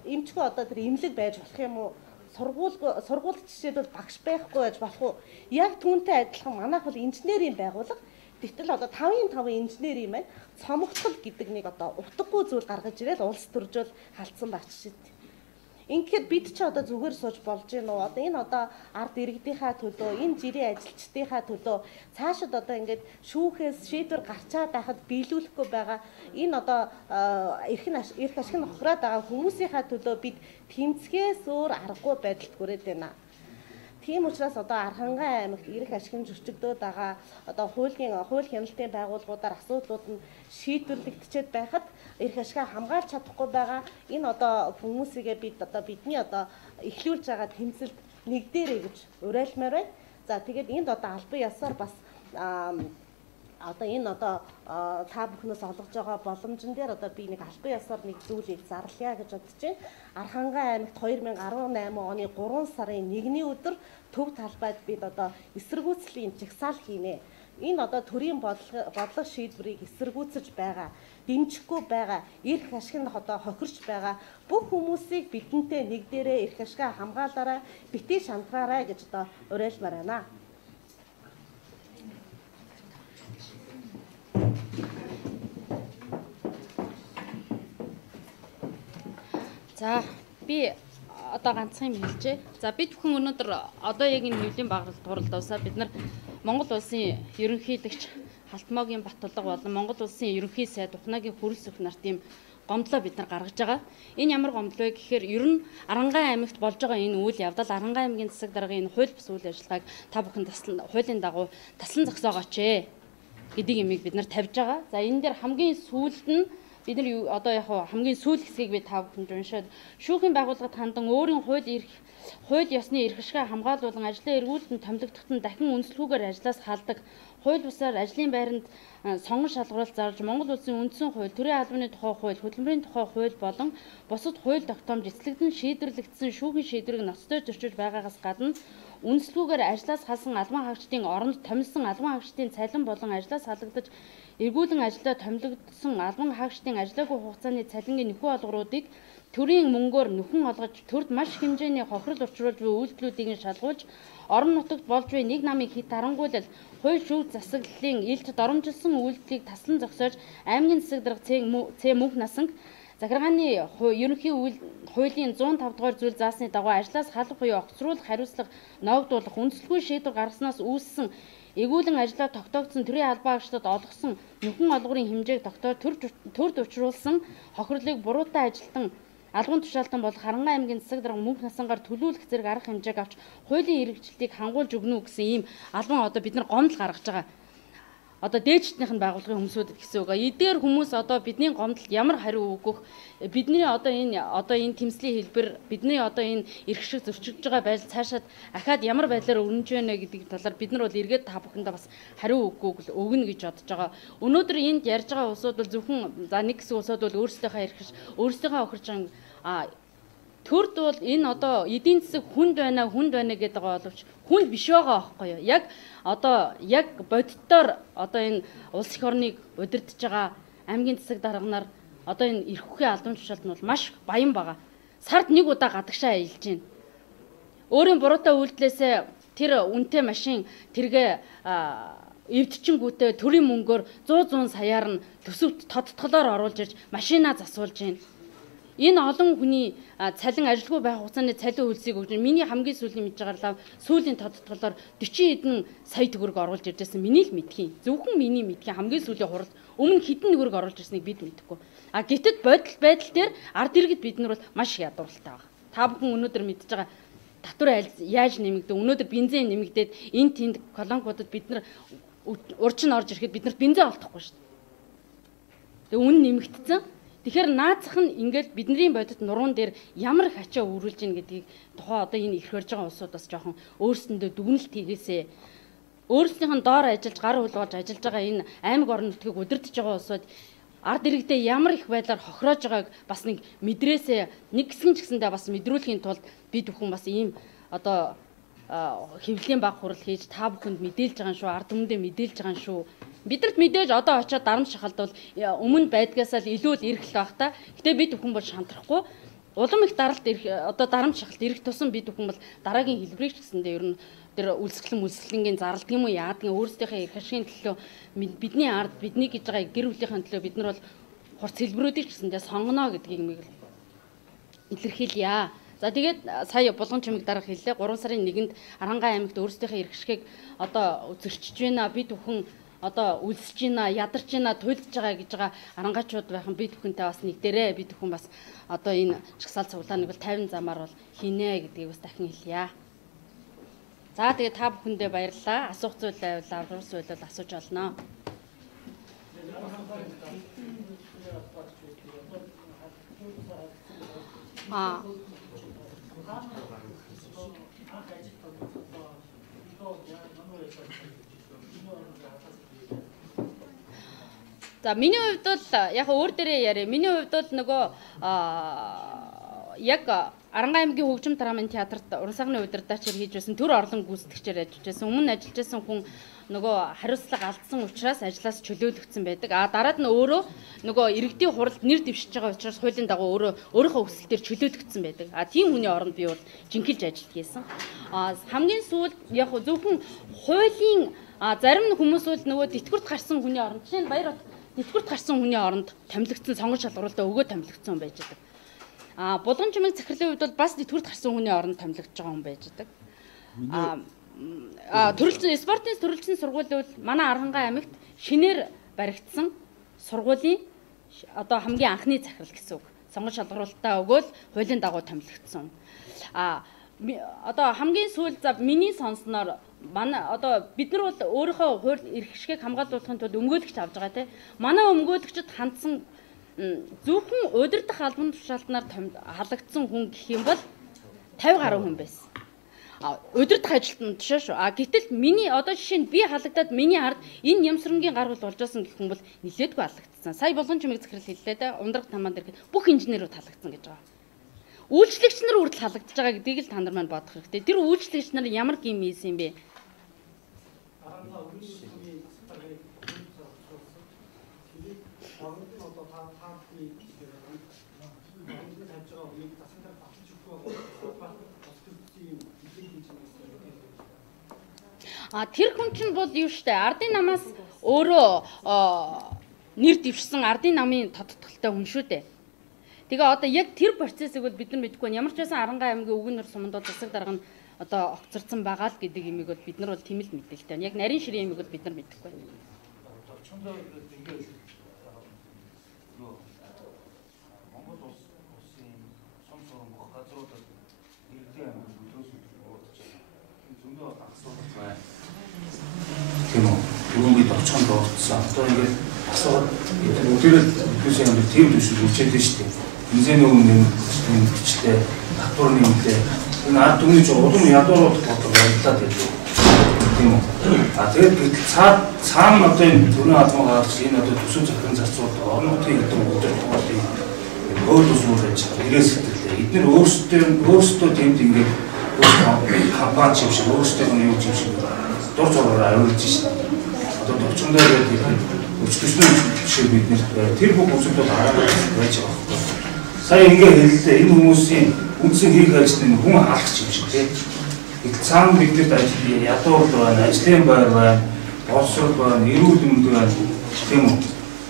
эмчгүй одоо тэр эмнэлэг байж болох юм уу? Сургууль жишээлбэл багш байхгүй байж болох уу? Яг түүнтэй адилхан манайх бол инженерийн байгууллага. Тэгтэл одоо 5-5 инженер юм байна. Цомогцол гэдэг нэг одоо утгагүй зүйл гаргаж ирэл улс төржөл халтсан багч шít. Ингээд бид ч одоо зүгээр сууж болж гин үү? Одоо энэ одоо ард иргэдийнхаа төлөө, энэ жирийн ажилчдынхаа төлөө цаашид одоо ингээд шүүхээс шийдвэр гарчаад байхад биелүүлэхгүй байгаа энэ одоо эрх ашиг нь хохироод байгаа хүмүүсийнхаа төлөө бид тэмцгээс өөр аргагүй байдалд хүрээд байна. Тийм учраас одоо Архангай аймагт эрх ашигын зөрчигдөөд байгаа одоо хууль хяналтын байгууллагуудаар асуудлууд нь шийдвэрлэгдчихэд байхад эрх ашигаа хамгаалж чадахгүй байгаа энэ одоо хүмүүсийгээ бидний одоо эхлүүлж байгаа тэмцэлд нэгдээрэй гэж уриалмаар байна. За тэгээд энд одоо албан ёсоор бас одоо энэ одоо та бүхнээс олгож байгаа боломжн дээр одоо би нэг албан ёсоор нэг зүйлийг зарлая гэж бодож байна. Архангай аймагт 2018 оны 3 сарын 1-ний өдөр төв талбайд бид одоо эсэргүүцлийн жагсаал хийнэ. Энэ одоо төрийн бодлого шийдвэрийг эсэргүүцэж байгаа, дэмжихгүй байгаа, эрх ашиг нь одоо хохирч байгаа бүх хүмүүсийг бидэнтэй нэгдээрээ эрх ашигаа хамгаалаарай, битгий шантраарай гэж одоо уриалмаар байна. За би одоо ганцхан юм хэлжээ. За бид бүхэн өнөөдөр одоо яг энэ хөвлийн байгуулалт туралдаасаа бид нар Монгол улсын ерөнхийлөгч Халтмоогийн Баттулга болон Монгол улсын ерөнхий сайд Ухнагийн хөрөлс өх нарт ийм гомдлоо бид нар гаргаж байгаа. Энэ ямар гомдол вэ гэхээр ер нь Арангай аймагт болж байгаа энэ үйл явдал Арангай аймгийн засаг даргын энэ хууль бус үйл ажиллагааг та бүхэн хуулийн дагуу таслан зогсоогооч гэдэг юмыг бид нар тавьж байгаа. За энэ дээр хамгийн сүүлд нь бид нар одоо яг хамгийн сүүл хэсгийг би та бүхэнд уншаад шүүхийн байгууллагад хандан өөрийн хууль ёсны эрх ашигаа хамгаалуулан ажлын эргүүлэлтэнд томилогдоход нь дахин үнэлэлгүйгээр ажлаас халдаг, хууль бусаар ажлын байранд сонгон шалгаруулалт зарж Монгол улсын үндсэн хууль, төрийн албаны тухай хууль, хөдөлмөрийн тухай хууль болон бусад хууль тогтоомж эцлэгдэн шийдвэрлэгдсэн шүүхийн шийдвэрийг ноцтой зөрчиж байгаагаас гадна үнэлэлгүйгээр ажлаас халсан албан хаагчдын оронд томилсон албан хаагчдын цалин болон ажлаас халагдаж эргүүлэн ажилдаа томилогдсон албан хаагчдын ажиллаагүй хугацааны цалингийн нөхөн олгоруудыг төрийн мөнгөөр нөхөн олгож төрд маш хэмжээний хохирол учруулж буй үйлдэлүүдийг шалгуулж орон нутагт болж буй нэг намын хит харангуйлал хууль шүүх засаглалын илт доромжилсон үйлдэлийг таслан зогсоож аймгийн засаг дарга Ц мөнх насанг захиргааны ерөнхий хуулийн 105 дугаар зүйл заасны дагуу ажлаас халах буюу огцруулах хариуцлага ноогдуулах үндэслэгүй шийдвэр гаргаснаас үүссэн эгүүлэн ажлаа тогтоогдсон төрийн албан хаагчдад олгосон нөхөн олгорын хэмжээг төрд учруулсан хохирлыг буруутай ажилтан албан тушаалтан болох Харангай аймгийн засаг дарга мөнх насангаар төлөвлөх зэрэг арга хэмжээг авч хуулийн хэрэгжилтийг хангуулж өгнө гэсэн ийм албан одоо бид нар гомдол гаргаж байгаа. Одоо дээдчдийнх нь байгууллагын хүмүүсүүд гэсэн үг. Эдгээр хүмүүс одоо бидний гомдолд ямар хариу өгөх, бидний одоо энэ тэмцлийн хэлбэр бидний одоо энэ эрх шиг зөрчигдөж байгаа байдал цаашаад ахаад ямар байдлаар өрнөж байна гэдэг талаар бид нар бол эргээд та бүхэндээ бас хариу өгнө гэж бодож байгаа. Өнөөдөр энд ярьж байгаа улсууд бол зөвхөн за нэг хэсэг улсууд бол өөрсдийнхөө эрх өөрсдийнхөө охирч байгаа төрд бол энэ одоо эдийн засаг хүнд байна гэдэг байгаа боловч хүнд биш байгаа аахгүй юу? Яг бодиттоор одоо энэ улс их орныг удирдах байгаа аймгийн засаг дарганаар одоо энэ эрх үхийн албан тушаалт нь бол маш баян байгаа. Сард нэг удаа гадагшаа аялж байна. Өөрийн буруутай үйлдэлээсээ тэр үнэтэй машин тэргээ эвдчингүүтээ төрийн мөнгөөр 100 саяар нь төсөвт тодтголоор оруулж ирж машинаа засуулж байна. Энэ олон хүний цалин ажилгүй байх хугацааны цалин хөлсийг өгж миний хамгийн сүүлийн мэдж байгаа сүүлийн тодтголоор 40 хэдэн сая төгрөг оруулж иржсэн миний л мэдхийн. Зөвхөн миний мэдхийн хамгийн сүүлийн хурал өмнө хэдэн төгрөг оруулж ирснийг бид мэдэхгүй. Гэтэл байдал дээр ард иргэд бид нар бол маш их ядууралтай байгаа. Та бүхэн өнөөдөр мэдж байгаа татвар яаж нэмэгдэ? Өнөөдөр бензин нэмэгдээд энэ тэнд колонкуудад бид нар урчин орж ирэхэд бид нарт бензин олдохгүй шүү дээ. Тэгээ үн нэмэгдсэн. Тэгэхээр наацх нь ингээд бидний бодит нуруунд дээр ямар их ачаа үрүүлж ийн гэдгийг тухай одоо энэ ирэх барьж байгаа улсууд бас жоохон өөрсөндөө дүгнэлт хийгээсэй. өөрсдийнх нь доор ажиллаж гар хулгайлж ажиллаж байгаа энэ аймаг орон нутгийг удирдах байгаа улсууд ард иргэдээ ямар их байдлаар хохироож байгааг бас нэг мэдрээсээ нэг хэсэг ч гэсэндээ бас мэдрүүлэхийн тулд би бүхэн бас ийм одоо хэвлэлийн баг хурал хийж та бүхэнд мэдээлж байгаа шүү, ард түмэндээ мэдээлж байгаа шүү. Бидэрт мэдээж одоо очиод дарамт шахалт бол өмнө байдгаасаа л илүү л ирэх л байх та. Гэтэ бид бүхэн бол шантрахгүй. Улам их даралт одоо дарамт шахалт ирэх тусам бид бүхэн бол дараагийн хэлбэрийг ч гэсэндээ ер нь тэр үлсгэлэнгийн зарладаг юм уу яадгийн өөрсдийнхээ эрх ашигын төлөө бидний ард бидний гэж байгаа гэр бүлийнхээ төлөө бид нар бол хурц хэлбэрүүдийг ч гэсэндээ сонгоно гэдгийг мэг илэрхийлье. За тэгээд сая булган чимэг дарга хэллээ 3 сарын 1-нд Арангаан аймагт өөрсдийнхээ эрх ашигыг одоо зөрчиж байна. Бид бүхэн одоо үлсэж байна, ядарч байна, туйлж байгаа гэж байгаа арангаачууд байхан бид бүхэнтэй бас нэг дээрээ бид бүхэн бас одоо энэ чагсаал цуглааныг бол 50 замаар бол хийнэ гэдгийг бас дахин хэлье. За тэгээд та бүхэндээ баярлалаа. Асуух зүйл байвал аврал зүйл бол асууж олно. За миний хувьд бол яг өөр дээрээ яриа. Миний хувьд бол нөгөө яг Арангаан аймгийн хөгжим драмын театрт уран сайхны удирдаагчаар хийж байсан төр орлон гүйцэтгэгчээр ажиллаж байсан. Өмнө ажиллаж байсан хүн нөгөө хариуцлага алдсан учраас ажлаас чөлөөлөгдсөн байдаг. Дараад нь өөрөө нөгөө иргэдийн хуралд нэр дэвшиж байгаа учраас хуулийн дагуу өөрийнхөө хүсэлтээр чөлөөлөгдсөн байдаг. Тийм хүний оронд би бол жинхэлж ажиллаж байсан. Хамгийн сүүлд яг зөвхөн хуулийн зарим хүмүүс бол нөгөө тэтгэврт гарсан хүний оронд жишээ нь Баяр тэтгэврт гарсан хүний оронд томилогдсон сонгон шалгуулалтаа өгөө томилогдсон байж байгаа. Булган чимэг захирлын хувьд бол бас тэтгэврт гарсан хүний оронд томилогдож байгаа хүн байж байгаа. Төрөлжсөн спортын төрөлжсөн сургуулийн бол манай Арангаан аймагт шинээр баригдсан сургуулийн одоо хамгийн анхны захирал гэсэн үг. Сонгон шалгуулалтаа өгөөл хуулийн дагуу томилогдсон. Одоо хамгийн сүүл за миний сонсноор манай одоо бид нар бол өөрийнхөө хууль эрх ашигыг хамгаалуулахын тулд өмгөөлөгч авж байгаа тийм. Манай өмгөөлөгчд хандсан зөвхөн удирдах албан тушаалтнаар халагдсан хүн гэх юм бол 50 гаруй хүн байсан. Удирдах ажилтнууд тушаа шүү. Гэтэл миний одоо жишээ нь би халагдаад миний ард энэ Нямсрангийн гар хул болж байсан гэх хүн бол нилээдгүй халагдсан. Сая булган чимэг захирал хэллээ да. Ундраг тамаан дээр бүх инженерүүд халагдсан гэж байгаа. Үйлчлэгч нар хүртэл халагдаж байгаа гэдгийг л та нар маань бодох хэрэгтэй. Тэр үйлчлэгч нар ямар гин ийсэн юм бэ? Тэр хүн чинь бол юу штэ ардын намаас өөрөө нэр дэвшсэн ардын намын тодтолтой хүн шүү дээ. Тэгээ одоо яг тэр процессыг бол бид нар мэдэхгүй байна. Ямар ч байсан Арангаан аймгийн өвгөн нур суманд засаг дарга нь одоо огцорсон байгаа л гэдэг имийг бол бид нар бол тийм л мэдээлэлтэй байна. Яг нарийн ширээ имийг бол бид нар мэдэхгүй байна. Монгол улсын сум сурам бүх газруудад иргэдийн амжилт төлөөсөн зөндөө асуудал байна. Тийм үү. Түрүүнд очиход дурдсан. Одоо ингээд асууад өдөрөл төлөөсөн юм тийм төшөл үлчээдэж шүү дээ. Хинзээ нөгөө нэм бичтэй татвар нэмэлтэй энэ ард түмний ч улам ядуурууд бодлого байлаа гэдэг. Тийм үү. Тэгээд цаана одоо энэ төрийн албан гаргаж энэ одоо төсөв захирын зарцууд орон нутгийн хэдэн удирдлагын өөр төсвүүд ирээс сэтгэлээ. Эдгээр өөрсдөө тэмд ингээд компани юм шиг өөрсдөө нь юу юм шиг дур зоргоор авиулж шээ. Одоо төвчөндөө гэдэг өчтөсний шиг бид нэр тэр бүх хүмүүсд араагаар байж байгаа. Сая ингээ хэллээ энэ хүмүүсийн үндсэн хийх ажлын хүн хаалгач юм шиг тийм. Их цаана биднэрт ажил ядуур байна, ажлын байр байна, боловсрол байна, эрүүл мэнд байна тийм үү.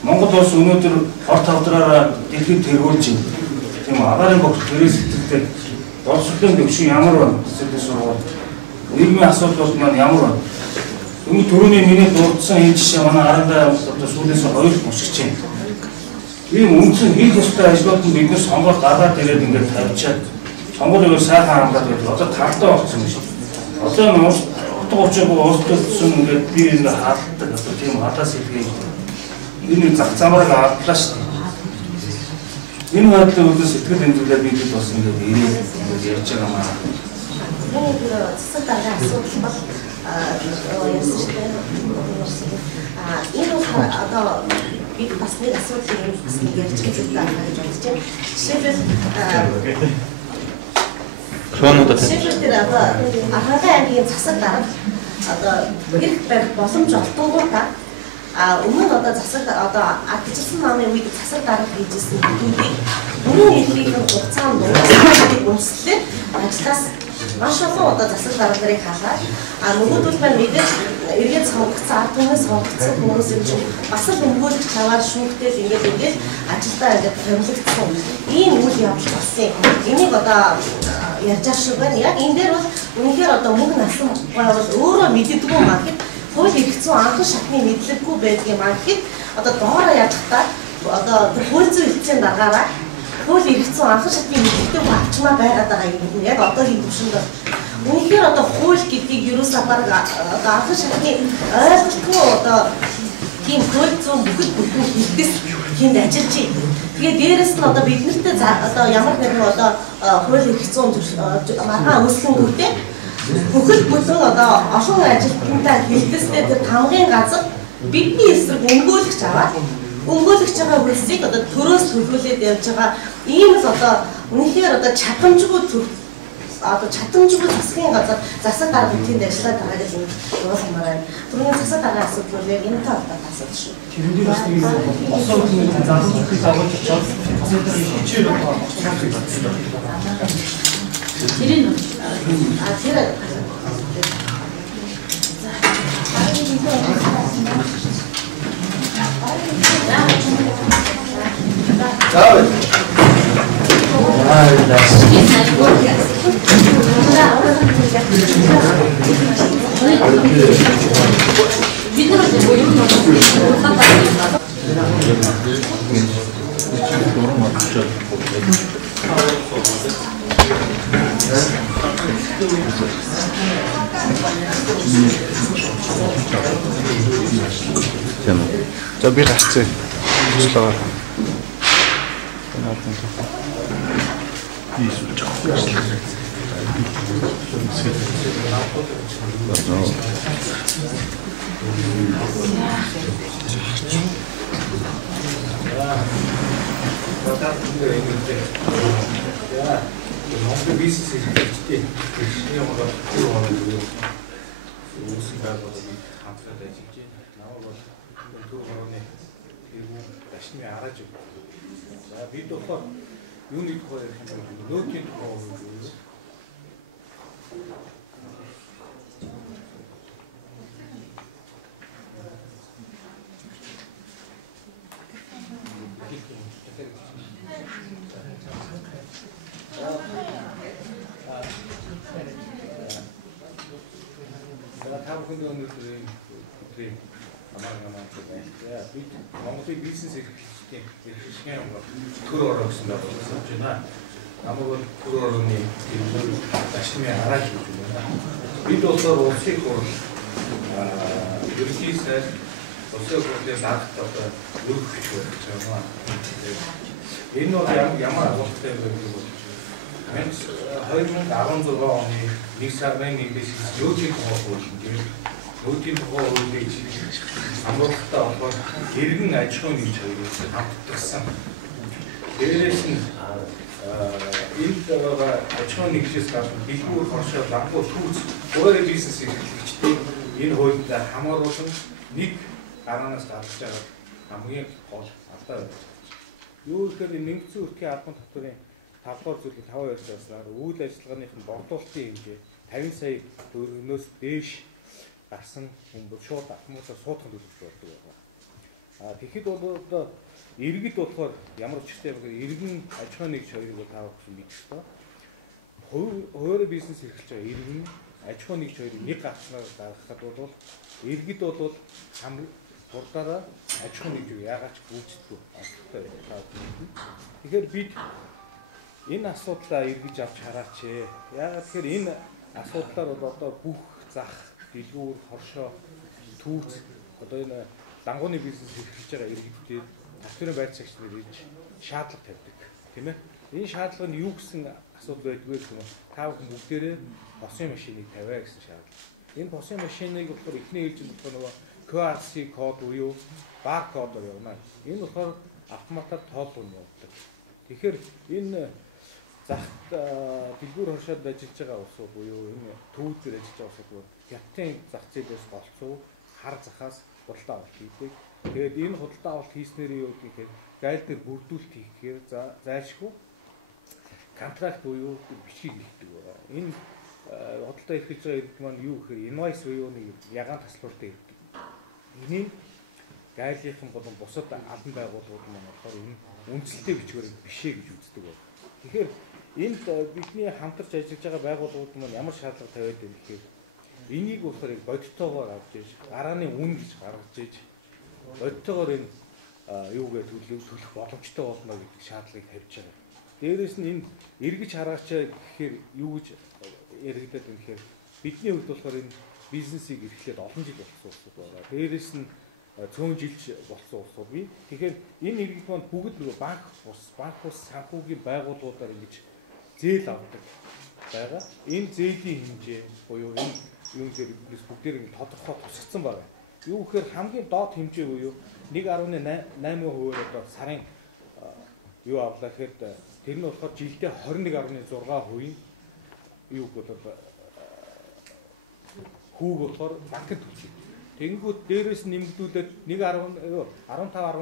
Монгол улс өнөөдөр хор тавдраараа дэлхийд тэргүүлж байна. Тийм үү. Агаарын богд төрөөс сэтгэлтэй боловсролын төвшин ямар байна? Сэдвийн сургууль. Нийгмийн асуудлууд маань ямар байна? Өмнө түрүүний миний дурдсан энэ жишээ манай Арангаан одоо сүүлээс 2 мөсгөж байна. Ийм үндсэн хийх ёстой ажлууд нь биднээс сонгоод гаргаад ирээд ингээд тавьчаад сонгуулийг сайхан хамгаалж байдаг. Одоо талтай болсон юм шиг. Одоо нь утга учиргүй уулзсан ингээд би ингээд хаалтдаг одоо тийм хатаас илгээ. Энэ зах замаар автлаа шүү дээ. Энэ байдлын үднэс сэтгэл хэмжүүлээд бид бас ингээд ирээд ярьж байгаа маа. Засаг даргын асуудал бол ярьсан шүү дээ. Энэ бол одоо бид бас нэг асуудлыг бас нэг ярьж байгаа зүйл байна гэж бодож байна. Жишээлбэл тэр одоо Архангай аймгийн засаг дарга одоо эрх барих боломж олдонгуудаа өмнө нь одоо засаг одоо ардчилсан намын үед засаг дарга хийжсэн зүйлийг бүрэн эрхийг хугацаанд үндэслээд ажлаас маш олон одоо засаг дарга нарыг халаад нөгөөдөл маань мэдээж эргээд сонгогдсон ард түмээс сонгогдсон хүмүүс юм чинь бас л өмгөөлөх чаваар шүүхтэл ингээд ажилдаа ингээд томилогдсон ийм үйл явдал болсон. Энийг одоо ярьж байгаа шиг байна. Яг энэ дээр бол үнэхээр одоо мөнгө насан байвал өөрөө мэддэггүй маа гэхэд хууль эрх зүйн анхан шатны мэдлэггүй байдаг юм аа гэхэд одоо доороо яжтаа одоо хууль зүйн хэлцээний даргаараа хууль эрх зүйн анхан шатны мэдлэгтэй авчмаа байгаад байгаа юм. Яг одоогийн түвшинд үнэхээр одоо хууль гэдгийг ерөөсөө баг одоо анхан шатны ойлголтгүй одоо тийм хууль зүйн бүхэл бүтэн хэлтэс тэнд ажиллаж байна. Тэгээд дээрэс нь одоо бид нартэй одоо ямар нэгэн одоо хууль эрх зүйн маргаан үүсгэнгүүтээ бүхэл бүтэн одоо олон ажилтнтай хэлтэстэй тэр тамгын газар бидний эсрэг өмгөөлөгч аваад өмгөөлөгч байгаа хөлсийг одоо төрөөс төлөвлөлээд явж байгаа ийм л одоо үнэхээр одоо чадамжгүй засгийн газар засаг дарга тэнд ажиллаад байгаа гэж ойлгомоор байна. Түрүүний засаг даргын асуудал бол яг энэ талаар асуудал шүү. Тэр нь бас нэг осоогийн заалуулалтыг дагуулж очоод асуудлыг хичээл За би гарцээ. Слава. бид болохоор юуны тухай ярих юм бол нөөцийн тухай ярих юм. Бид Монголын бизнес эрхлэлтийн эрхлэгчийн төр ороо гэсэн байгууллага байна. Намайг төр орооны ашигны араа гэж байна. Бид болохоор улсын хурал ерөнхий сайд улсын хурлын дарагт одоо өргөх гэж байна. Энэ бол ямар агуулгатай юм бэ гэдэг бол 2016 оны 1 сарын 1-ээс нөөцийн тухай хууль нөөцийн тухай хуулийг амруулалтаа болохоор иргэн аж ахуйн нэгж хоёрыг хамтдагсан. Дээрээс нь энд байгаа аж ахуйн нэгжээс гадна бэлгүүр хоршоо ламбуу түүц өөрийн бизнес эрхлэгчдийн энэ хуулинд хамааруулан нэг гараанаас гарч байгаа хамгийн гол алдаа байна. Юу гэхээр нэгдсэн өртгийн албан татварын 5 дугаар зүйлийн 5 ярьж байснаар үйл ажиллагааных нь борлуулалтын хэмжээ 50 сая төгрөгнөөс дээш гарсан хүмүүс шууд автоматар суудах төлөвлөж болдог байна. Тэгэхэд бол одоо иргэд болохоор ямар учиртай юм гэхээр иргэн аж ахуйн нэгж хоёрыг бол таавах гэсэн мэдэх ёстой. Хувийн бизнес эрхэлж байгаа иргэн аж ахуйн нэгж хоёрыг нэг гарчнаар гаргахад бол иргэд бол хурдаараа аж ахуйн нэгжийг яагаад ч гүйцэтгэв асуудалтай байна. Тэгэхээр бид энэ асуудлаа эргэж авч хараач. Яагаад тэгэхээр энэ асуудлаар бол одоо бүх зах дэлгүүр, хоршоо, түүц одоо энэ дангууны бизнес эрхэлж байгаа иргэдээр татварын байр цагч нар ирж шаардлага тавьдаг. Тийм ээ. Энэ шаардлага нь юу гэсэн асуудал байдгүй гэсэн нь та бүхэн бүгдээрээ босын машиныг тавиа гэсэн шаардлага. Энэ босын машиныг болохоор эхний ээлжинд болохоор нөгөө QRC код буюу бар кодоор явна. Энэ болохоор автоматар тоолбор явуулдаг. Тэгэхээр энэ зах дэлгүүр хошоод ажиллаж байгаа усууд буюу энэ төвд дээр ажиллаж байгаа усууд хятадын зах зээлээс голцоо хар захаас худалдаа авалт хийдэг. Тэгээд энэ худалдаа авалт хийснээр юу гэхээр гайл дээр бүрдүүлэлт хийхээр зайлшгүй контракт буюу бичгийг нэгдэг байгаа. Энэ худалдаа эрхэлж байгаа иргэд маань юу гэхээр invoice буюу нэг ягаан таслууртай ирдэг. Энийг гайлынхан болон бусад албан байгууллагууд маань болохоор энэ үндсэлтэй бичгээр бишээ гэж үздэг байна. Тэгэхээр энд бидний хамтарч ажиллаж байгаа байгууллагууд маань ямар шаардлага тавиад байна гэхээр энийг болохоор бодитоогоор авч иж гарааны үн гэж гаргаж иж бодитоогоор энэ юугээ төлөх боломжтой болно гэдэг шаардлагыг тавьж байгаа. Дээрээс нь энэ эргэж хараач гэхээр юу гэж яригдаад байна гэхээр бидний хувьд болохоор энэ бизнесийг эрхлээд олон жил болсон улсууд байгаа. Дээрээс нь цөөн жилч болсон улсууд бий. Тэгэхээр энэ иргэд маань бүгд нөгөө банк ус санхүүгийн байгууллагуудаар ингэж зээл авдаг байгаа. Энэ зээлийн хэмжээ буюу энэ юм дээр бүгдээр ингэ тодорхой тусгацсан байна. Юу гэхээр хамгийн доод хэмжээ буюу 1.8% одоо сарын юу авлаа гэхэд тэр нь болохоор жилдээ 21.6% юу гэдэг хүүг болохоор банкнд төлдөг. Тэнгүүд дээрээс нэмэгдүүлээд 15.5%-аар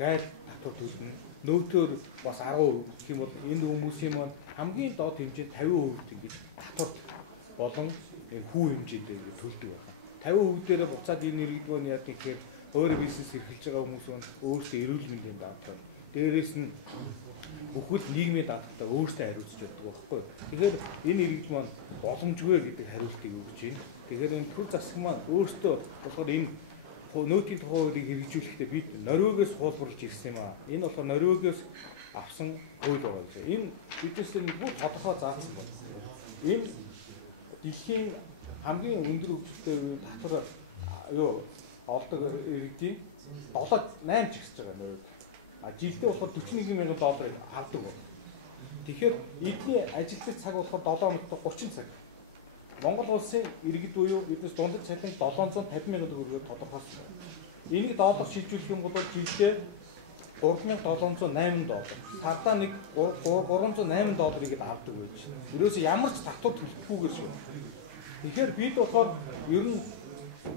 гайл татвар төлнө. Нөөтөөр бас 10% гэх юм бол энэ хүмүүсийн маань хамгийн доод хэмжээ 50% ингэж татвар болон хүү хэмжээтэй ингэ төлдөг байна. 50% дээр буцаад энэ иргэд маань яг гэхээр өөр бизнес эрхэлж байгаа хүмүүс маань өөрсдөө эрүүл мэндийн даатгал. Дээрээс нь бүхэл нийгмийн даатгалаа өөрсдөө хариуцж байдаг байхгүй. Тэгэхээр энэ иргэд маань боломжгүй гэдэг хариултыг өгч байна. Тэгэхээр энэ төр засаг маань өөрсдөө болохоор энэ нөөтийн тухай хуулийг хэрэгжүүлэхдээ бид Норвегиос хуулбарлаж ирсэн юм аа. Энэ болохоор Норвегиос авсан хууль байгаа гэж. Энэ биднээс нэг тодорхой заасан байна. Энэ дэлхийн хамгийн өндөр хөгжилтэй татвар юу олдог иргэдийн 7-8 ч ихсэж байгаа нөрөд. Жилдээ болохоор $41,000 авдаг байна. Тэгэхээр эдний ажилтны цаг болохоор 7 хоногт 30 цаг. Монгол улсын иргэд буюу биднес дундад цалин $750,000 төгрөгөөр тодорхойлсон. Энийг доллар шилжүүлэх юм бол жилдээ $3,708. Сардаа нэг $308-ыг авдаг байж. Ерөөсөө ямар ч татвар төлөхгүйгээр шүү. Тэгэхээр бид болохоор ер нь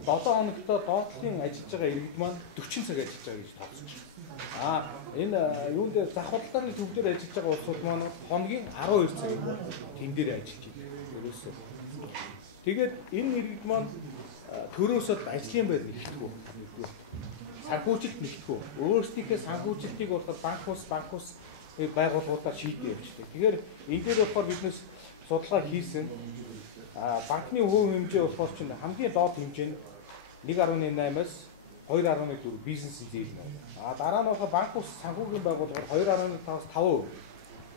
7 хоногт доотлын ажиллаж байгаа иргэд маань 40 цаг ажиллаж байгаа гэж тооцож байна. Энэ юунд дээр зах худалдааны төв дээр ажиллаж байгаа улсууд маань хоногийн 12 цагийг тэн дээр ажиллаж байна. Ерөөсөө. Тэгээд энэ иргэд маань төрөөсөө ажлын байр нэгтгэв. Санхүүжилт нэгтгэв. Өөрсдийнхээ санхүүжилтийг болохоор банк ус байгууллагуудаар шийдэж явчихдаг. Тэгэхээр энэ дээр болохоор биднес судалгаа хийсэн. Банкны хувь хэмжээ болохоор чинь хамгийн доод хэмжээ нь 1.8-аас 2.4 бизнесийн зээл нь. Дараа нь болохоор банк ус санхүүгийн байгууллагаар 2.5-аас 5%.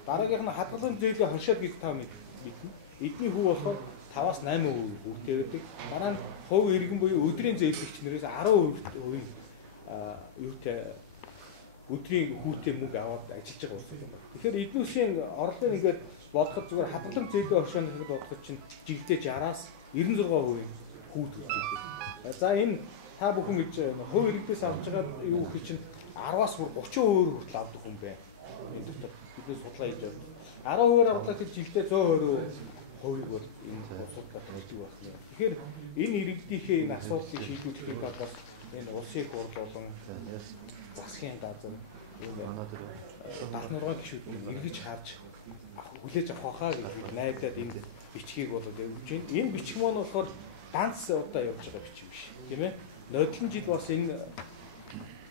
Дараагийнх нь хадгалан зээлийн хоншоод гэж 5 мэднэ. Эдний хувь болохоор 5-аас 8% хүртээ байдаг. Дараа нь хувь иргэн буюу өдрийн зээлгч нэрээс 10% юутай өдрийн хүүтэй мөнгө аваад ажиллаж байгаа улс юм байна. Тэгэхээр эднүүсийн орлогыг ингээд бодоход зүгээр хадгалан зээлийн оршин гэхэд бодоход чинь жилдээ 60-аас 96% хүү төлж байдаг. За энэ та бүхэн гэж хувь иргэдээс авч байгаа юу гэх чинь 10-аас бүр 30% хүртэл авдаг хүн бэ. Энэ дотор бидний судлаа хийж байна. 10% авдаг гэж жилдээ 120% бол энэ судалгаа тавьдаг байна. Тэгэхээр энэ иргэдийнхээ энэ асуудлыг шийдвэрлэхийн тулд бас энэ улсын хурл болон засгийн газар дахнургын гишүүдийг эргэж харж хүлээж авах хаа гэж найдаад энд бичгийг болоод өгч байна. Энэ бичиг маань болохоор ганц удаа явж байгаа бичиг биш. Тийм ээ. Нодлон жил бас энэ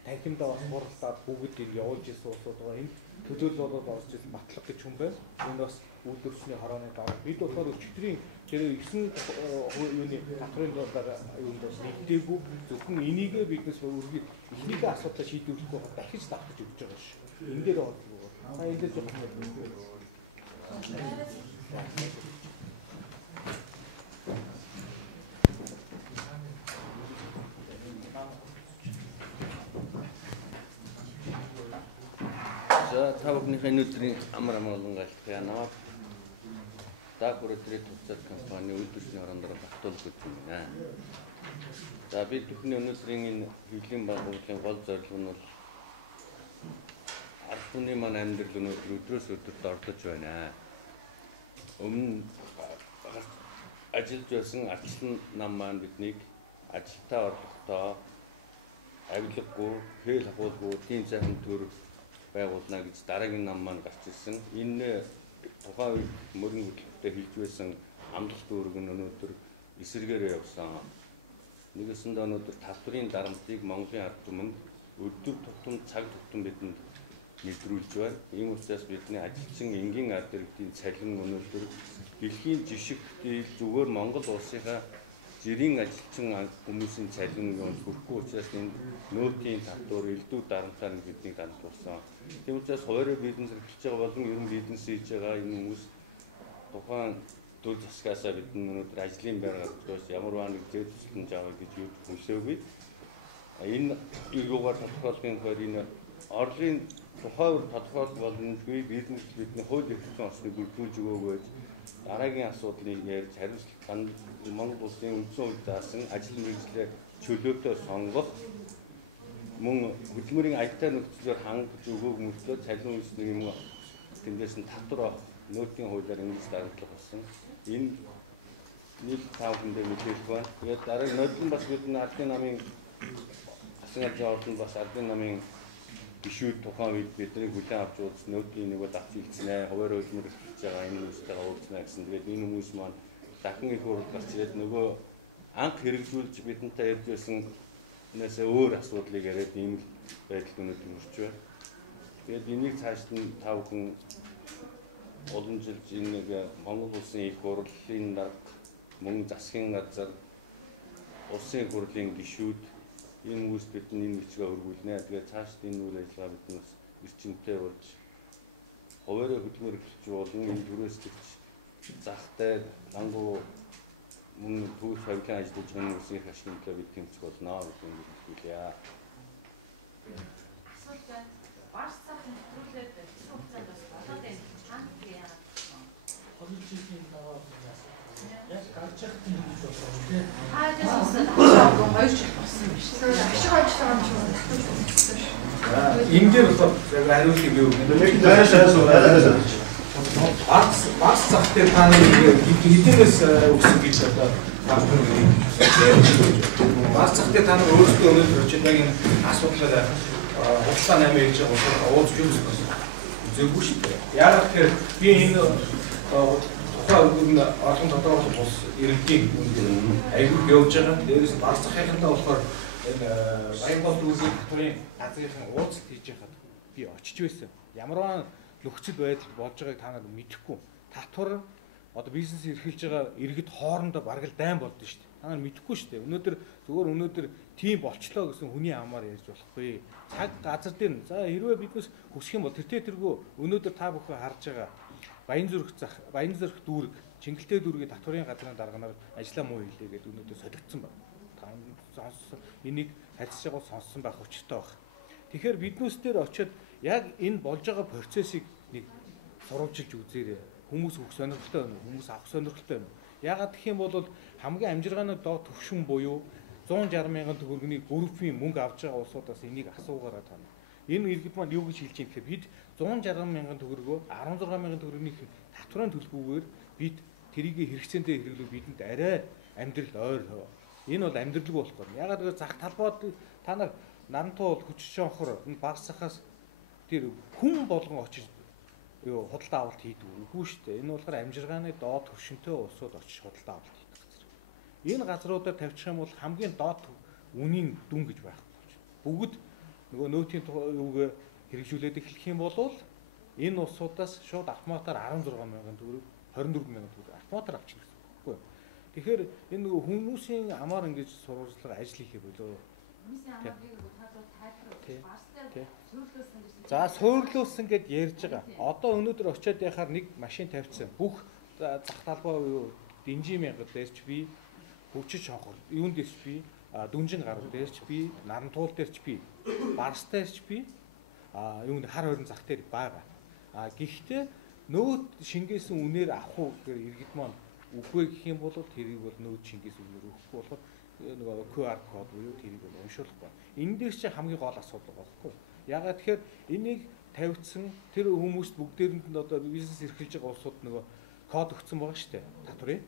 танхимдаа бас хуралдаад бүгд энэ явуулж ирсэн улсууд байгаа. Энэ төлөөлөлөд орж ирсэн батлах гэж хүн байна. Энэ бас үйлдвэрчний хорооны дараа бид болохоор өчигдрийн тэр 9 юуны татврын дуулаар юунд бас нэгдээгүй зөвхөн энийгээ биднес үргэлж эхнийхээ асуудлаа шийдвэрлэхгүй дахиж давтаж өгч байгаа ш. Энэ дээр бодлого. Энэ дээр жоохон За та бүхнийхээ өнөөдрийн амар амгалан галтгая намайг Дагурэтрийн туцаад компани үйл төсний орондоо багтуулах гэж байна. За бид бүхний өнөөдрийн энэ хөгжлийн байгууллагын гол зорилго нь бол ард түмний маань амьдрал өнөөдөр өдрөөс өдөрт ордож байна. Өмнө ажиллаж байсан арчлан нам маань биднийг ажилдаа орлоготой авилгагүй, хэл хавуулгүй тийм сайхан төр байгуулна гэж дараагийн нам маань гарч ирсэн. Энэ тухайн үед мөрөн хөтөлбөртэй хийж байсан амлалт үүрэг нь өнөөдөр эсэргээрээ явсан. Нэгэсэнд өнөөдөр татврын дарамтыг Монголын ард түмэнд өдөр тутам цаг тутам бидэнд нэвтрүүлж байна. Ийм учраас бидний ажилчин энгийн ард иргэдийн цалин өнөөдөр дэлхийн жишг зүгээр Монгол улсынхаа жирийн ажилчин хүмүүсийн цалин хүрэхгүй учраас энэ нөөцийн татвар элдв дарамтаар биднийг хандуулсан. Тийм учраас хуваарь бизнес эрхэлж байгаа болон ер нь бизнес хийж байгаа энэ хүмүүс тухайн төл засгаасаа бидний өнөөдөр ажлын байр гаргаж ямар нэг зэт тусламж авах гэж юу хүсээгүй. Энэ юугаар тодорхойлохын тулд энэ орлын тухайн тодорхойлох боломжгүй бизнес бидний хууль эрхлэн осны бүрдүүлж өгөөгүй. Дараагийн асуудлыг ярьж хариуцлага Монгол улсын үндсэн хууль заасан ажил мэргэжлээ чөлөөтэй сонгох мөн хөдөлмөрийн аятар нөхцлөөр хангаж өгөөг мөртлөө цалин үйлсний юм тэндээс нь татвар авах нөөцийн хуулиар ингэж дарамтлах болсон. Энэ нийт 5 хүндээ мэдээлэл байна. Тэгээд дараагийн нодлон бас бидний ардын намын асар жаалтанд бас ардын намын гишүүд тухайн үед бидний хүлээн авч уулз нөөцийн нөгөө давч илцнэ, хуваар хөдөлмөр хийж байгаа энэ хүмүүстэйгээ уулзнаа гэсэн. Тэгээд энэ хүмүүс маань дахин их хурд гарч ирээд нөгөө анх хэрэгжүүлж бидэнтэй ярьж байсан нээсээ өөр асуудлыг яриад ийм байдалд өнөөдөр хүрч байна. Тэгээд энийг цаашд нь тав хүн уламжилж энэ нэг Монгол улсын их хурлын дарга, мөн засгийн газар, улсын хурлын гишүүд энэ хүмүүст бид энэ бичгээ өргүүлнэ. Тэгээд цаашд энэ үйл ажиллагаа бид нас эрчимтэй болж хуваарь хөдөлмөр эрхэлж болон энэ төрөөс тэгч захтай лангуу мөн түүх хавьлын ажиллаж байгаа хүмүүсийн ашиглалтаа бид тэмцэх болно гэж хэлье. Баш цаг нэвтрүүлээд хугацаанд бас болоод байна. Хаан яа. Хөлжлийн даваа яг гарч ирэх юм гэж бодлоо тийм. Хоёр жил болсон биш. Ашиг ажиллагаа юм шиг байна. Энэ дээр болохоор хариултыг юу гэнэ? Бас цагтээ та нэг хэдийнээс өгсөн гэж одоо бас цагтээ та нар өөрсдөө өнөөдөр очиж яг энэ асуудлаар хугацаа 8 хийж байгаа уулзж үзсэн. Зөвгүй шүү дээ. Яг тэгэхээр би энэ тухайн үгэн олон тодорхойлох бус иргэдийн аягүй явж байгаа. Дээрээс бас цагийнхантаа болохоор энэ Баянгол дүүсийн татврын газрын уулзалт хийж байхад би очиж байсан. Ямарваа нөхцөл байдал болж байгааг та нар мэдэхгүй. Татвар одоо бизнес эрхэлж байгаа иргэд хоорондоо бараг л дайн болдсон шүү дээ. Та нар мэдэхгүй шүү дээ. Өнөөдөр тийм болчлоо гэсэн хүний амаар ярьж болохгүй. Цаг газар дээр за хэрвээ биднес хүсэх юм бол тэргөө өнөөдөр та бүхэн харж байгаа Баянзүрх дүүрэг, Чингэлтэй дүүргийн татврын газрын дарганаар ажиллаа муу хийлээ гэдэг өнөөдөр солигдсон байна. Та энийг харьцаж байгаа сонссон байх учиртай байна. Тэгэхээр биднээс дээр очиод яг энэ болж байгаа процессыг нэг сурвалжилж үзээрэй. Хүмүүс өгөх сонирхолтой байна уу? Хүмүүс авах сонирхолтой байна уу? Яагаад гэх юм бол хамгийн амжиргааны доод төвшин буюу 160 мянган төгрөгийн группийн мөнгө авч байгаа улсуудаас энийг асуугаараа тань. Энэ иргэд маань юу гэж хэлж байгаа гэхээр бид 160 мянган төгрөгөө 16 мянган төгрөгийн татврын төлбөрөөр бид тэрийг хэрэгцээндээ хэрэглүүл бидэнд арай амьдрал ойр. Энэ бол амьдралгүй болох юм. Яагаад гэвэл зах талбайд та нар нарантуул хүч шонхор энэ багсахаас тэр хүн болгон очиж худалдаа авалт хийдэг үгүй шүү дээ. Энэ болохоор амжиргааны доод төвшөнтэй улсууд очиж худалдаа авалт хийдэг газар. Энэ газруудаар тавьчих юм бол хамгийн доод үнийн дүн гэж байхгүй. Бүгд нөгөө нөөтийн юуг хэрэгжүүлээд эхлэх юм бол энэ улсуудаас шууд автоматар 16 мянган төгрөг 24 мянган төгрөг автоматар авчих гэсэн үг байхгүй. Тэгэхээр энэ нөгөө хүмүүсийн амаар ингэж сурвалжлага ажил хийхээ болоо. Хүмүүсийн амаар хийгээгүй тайлбар бастай суурлуулсан гэж. За суурлуулсан гэд ярьж байгаа. Одоо өнөөдөр очиод яхаар нэг машин тавьчихсан. Бүх зах талбай юу Динжи мянгад дээрч би хөвчөж шонхор юун дээрч би дүнжин гар дээрч би нарантуул дээрч би барстайч би юунд хар хорин зах дээр байгаа. Гэхдээ нөөд шингээсэн үнээр авах уу гэхээр иргэд маань үгүй гэх юм бол тэрийг бол нөөд шингээс үнээр өгөхгүй болохоор нөгөө QR код буюу тэрийг бол уншуулахгүй. Энэ дээр чи хамгийн гол асуудал байгаа байхгүй. Ягаад тэгэхээр энийг тавьчихсан тэр хүмүүст бүгдээрэнд нь одоо бизнес эрхэлж байгаа улсууд нөгөө код өгсөн байгаа шүү дээ. Татврын.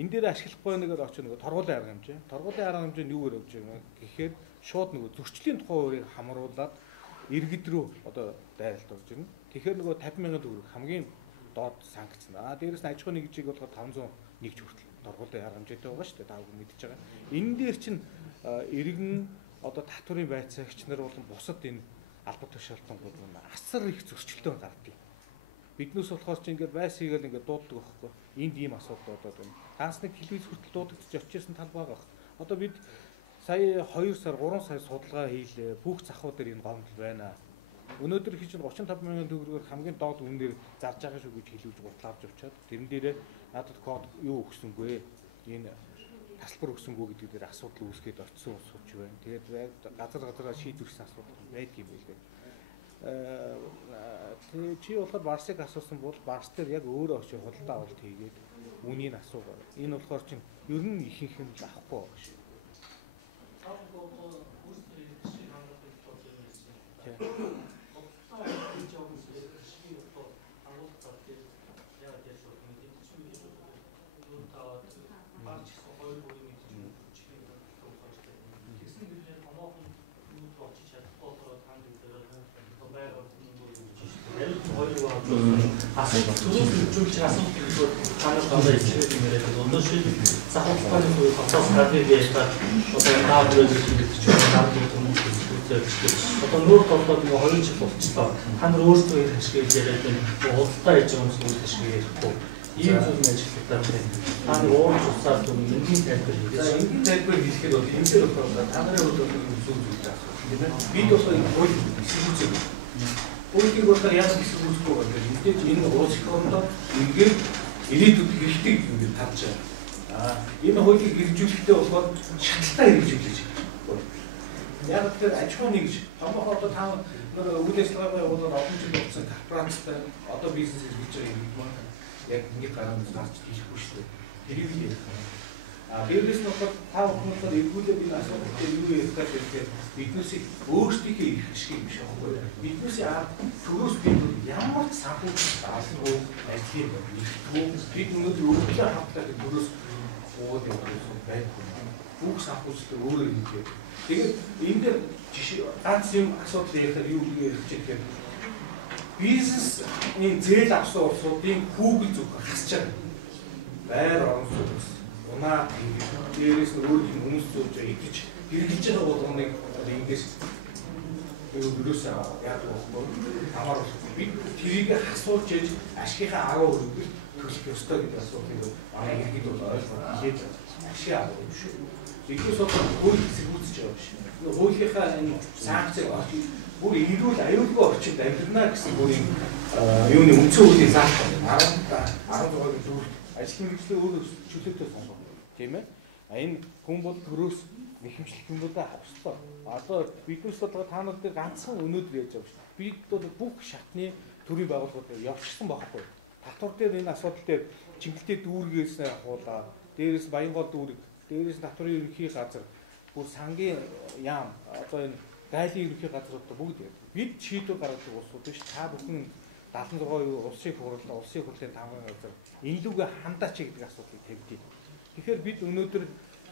Энэ дээр ашиглахгүй нэгээр очиж нөгөө торгуулийн арга хэмжээ. Торгуулийн арга хэмжээ нь юугаар явж байгаа гэхээр шууд нөгөө зөрчлийн тухай өөрийг хамруулад иргэд рүү одоо дайралт орж ирнэ. Тэгэхээр нөгөө 50,000 төгрөг хамгийн доод санкц. Дээрээс нь аж ахуйн нэгжийг болохоор 501 хүртэл торгуулийн арга хэмжээтэй байгаа шүү дээ. Та бүхэн мэдчихэж байгаа. Энэ дээр чинь иргэн одоо татврын байцаагч нар болон бусад энэ албан тушаалтангууд нь асар их зөрчилтэй гардаг. Биднээс болохоор чи ингээд байс хийгээл ингээд дууддаг байхгүй. Энд ийм асуудал одоо байна. Таас нэг телевиз хүртэл дуудагдчих очижсэн тал байгаа. Одоо бид сая 2 сар 3 сар судалгаа хийлээ. Бүх захууд дээр энэ гомдол байна. Өнөөдөр хийж 35,000 төгрөгөөр хамгийн доод үнээр зарж байгаа шүү гэж хэлүүлж гутлаа авч авчаад тэрэн дээрээ надад код юу өгсөнгүй. Энэ тасалбар өгсөнгүй гэдэг дээр асуудал үүсгээд очисон усууч байна. Тэгээд газар шийдвэрсэн асуудал байдаг юм билээ. Чи болохоор Барсыг асуусан бол Барс дээр яг өөрөө очиж худалдаа авалт хийгээд үнийг асуугаа. Энэ болохоор чинь ер нь ихэнх нь л авахгүй байгаа шүү. Асуулт асуулт танаас гомдоо хэлээд юм яриад өнөөдөр шил сахалцгааны үе хотоос гадны байдлаар одоо наадмын хэлэлцэж одоо нүүр толгойд нэг 2 жил болчихлоо. Та нар өөрсдөө их ашиглаж яриад байна. Худалдаа хийж байгаа хүмүүс ашиглаж ярихгүй. Ийм зүйл ажилладаг байна. Та нар уурч усаад энгийн тайлбар хийгээд. Энгийн тайлбар хийхэд бол энэ дээр болохоор та нарын хувьд бол зүйл зүйл байна. Бид болохоор энэ хууль хэсэгүүцээ. Өөрөөр хэлбэл яг хэсэгүүцэхгүй байна. Мэдээж энэ уус их орондоо ингээд ирээдүйд хэрэгтэй юм тарж байгаа. Энэ хуулийг хэрэгжүүлэхдээ болохоор шатлалтаа хэрэгжүүлж байна. Яг тэр аж ахуйн нэгж томоохон одоо та нар үйл ажиллагаагаа явуулаад олон жил болсон корпорацтай одоо бизнес хийж байгаа юм байна. Яг нэг гараад гарч хийхгүй шүү дээ. Тэрийг л ярих. Дээрээс нь болохоор та бүхэн эргүүлээд энэ асуудал дээр юу ярих гэхээр биднээс өөрсдийнхээ ирэх шиг юм шиг байхгүй. Биднээс төрөөс бид ямар ч санхүү даалгавар ажил юм бэ? Бид өнөөдөр өөрсдөө хавтдаг төрөөс ууд явуулсан байхгүй. Бүх санхүүжилт өөрөө юм гээд. Тэгээд энэ дээр жишээ ганц юм асуудал ярихаар юу ярих гэхээр бизнесийн зээл авсан улсуудын хүүгэл зөвхөн хасч байгаа. Байр орон сууц унаа дээрээс нь өөр юм хүмүүс зурж идэж хэрэгжилж байгаа болгоныг ингээс өөрөөс яадаг вэ? Амар бид тэрийг хасуулж яж ашигынхаа 10% төлөх ёстой гэдэг асуудлыг манай иргэд бол ойлгоод хэлээд ашиг авах юм шүү. Биднээс бол хууль хэсэгүүцэж байгаа биш. Хуулийнхаа энэ санкцыг бүр эрүүл аюулгүй орчинд амьдрнаа гэсэн бүрийн юуны үндсэн хуулийн заалт байна. 16-гийн дүрт ажил мэргэжлийн өөрөө чөлөөтэй сонгоо. Тийм ээ. Энэ хүн бол төрөөс нэхэмжлэх юм бол авслаа. Одоо биднээс бол та нар дээр ганцхан өнөөдөр яаж байгаа шүү. Бид бол бүх шатны төрийн байгууллагууд явчихсан байхгүй. Татвар дээр энэ асуудал дээр чиглэлтэй дүүргээс хуулаа. Дээрээс Баянгол дүүрэг, дээрээс татврын ерөнхий газар, бүр сангийн яам одоо энэ гайлын ерөнхий газрууд бүгд бид шийдвэр гаргадаг улсууд биш. Та бүхэн 76 улсын хурлын тамгын газар энэ лүгээ хандаач гэдэг асуудлыг тавьдیں۔ Тэгэхээр бид өнөөдөр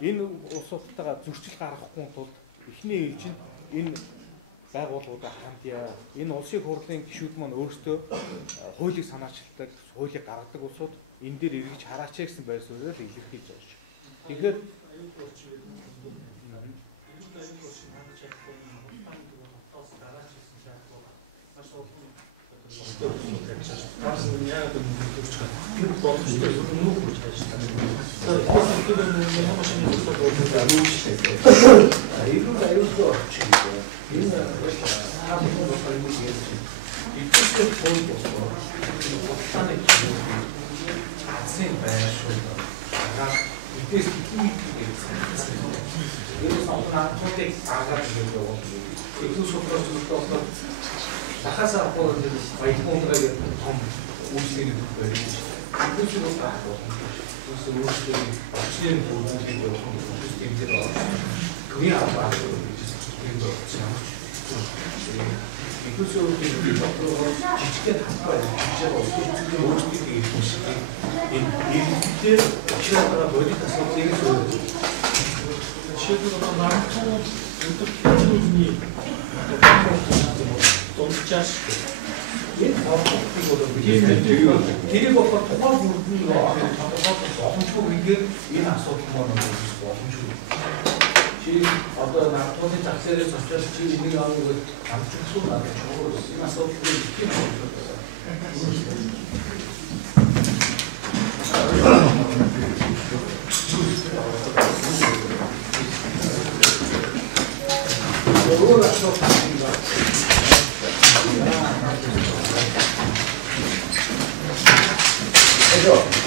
энэ улсуудтайгаа зөрчил гаргахгүй тулд эхний ээлжинд энэ байгууллагуудаа хандъя. Энэ улсын хурлын гишүүд маань өөрсдөө хуулийг санаачилдаг, хуулийг гаргадаг улсууд энэ дээр эргэж хараач гэсэн байр суурьаар илэрхийлж байгаа шүү. Тэгэхээр дахасаа хууль баялгуунгаа том үйлчлэгийг барьж инклюзив байх боломжтой. Өөрсдөө өөрсдөө орчны бүрдүүлгийг явуулах систем дээр гэрээ авах юм байна. Инклюзивийн доторх жижигхэн хатбай жижиг өөрсдөө хийх энэ дээр очиадаа бодит асуудлыг жишээлбэл намтуу өдөртний томчаас энэ хавтыг бол тэрийг болохоор тухайн бүрдний боломжгүй ингээд энэ асуудал маань боломжгүй. Чи одоо намтууны зах зээлээс очиж чи энийг авах амжилтгүй надад чухал энэ асуудлыг их Hello.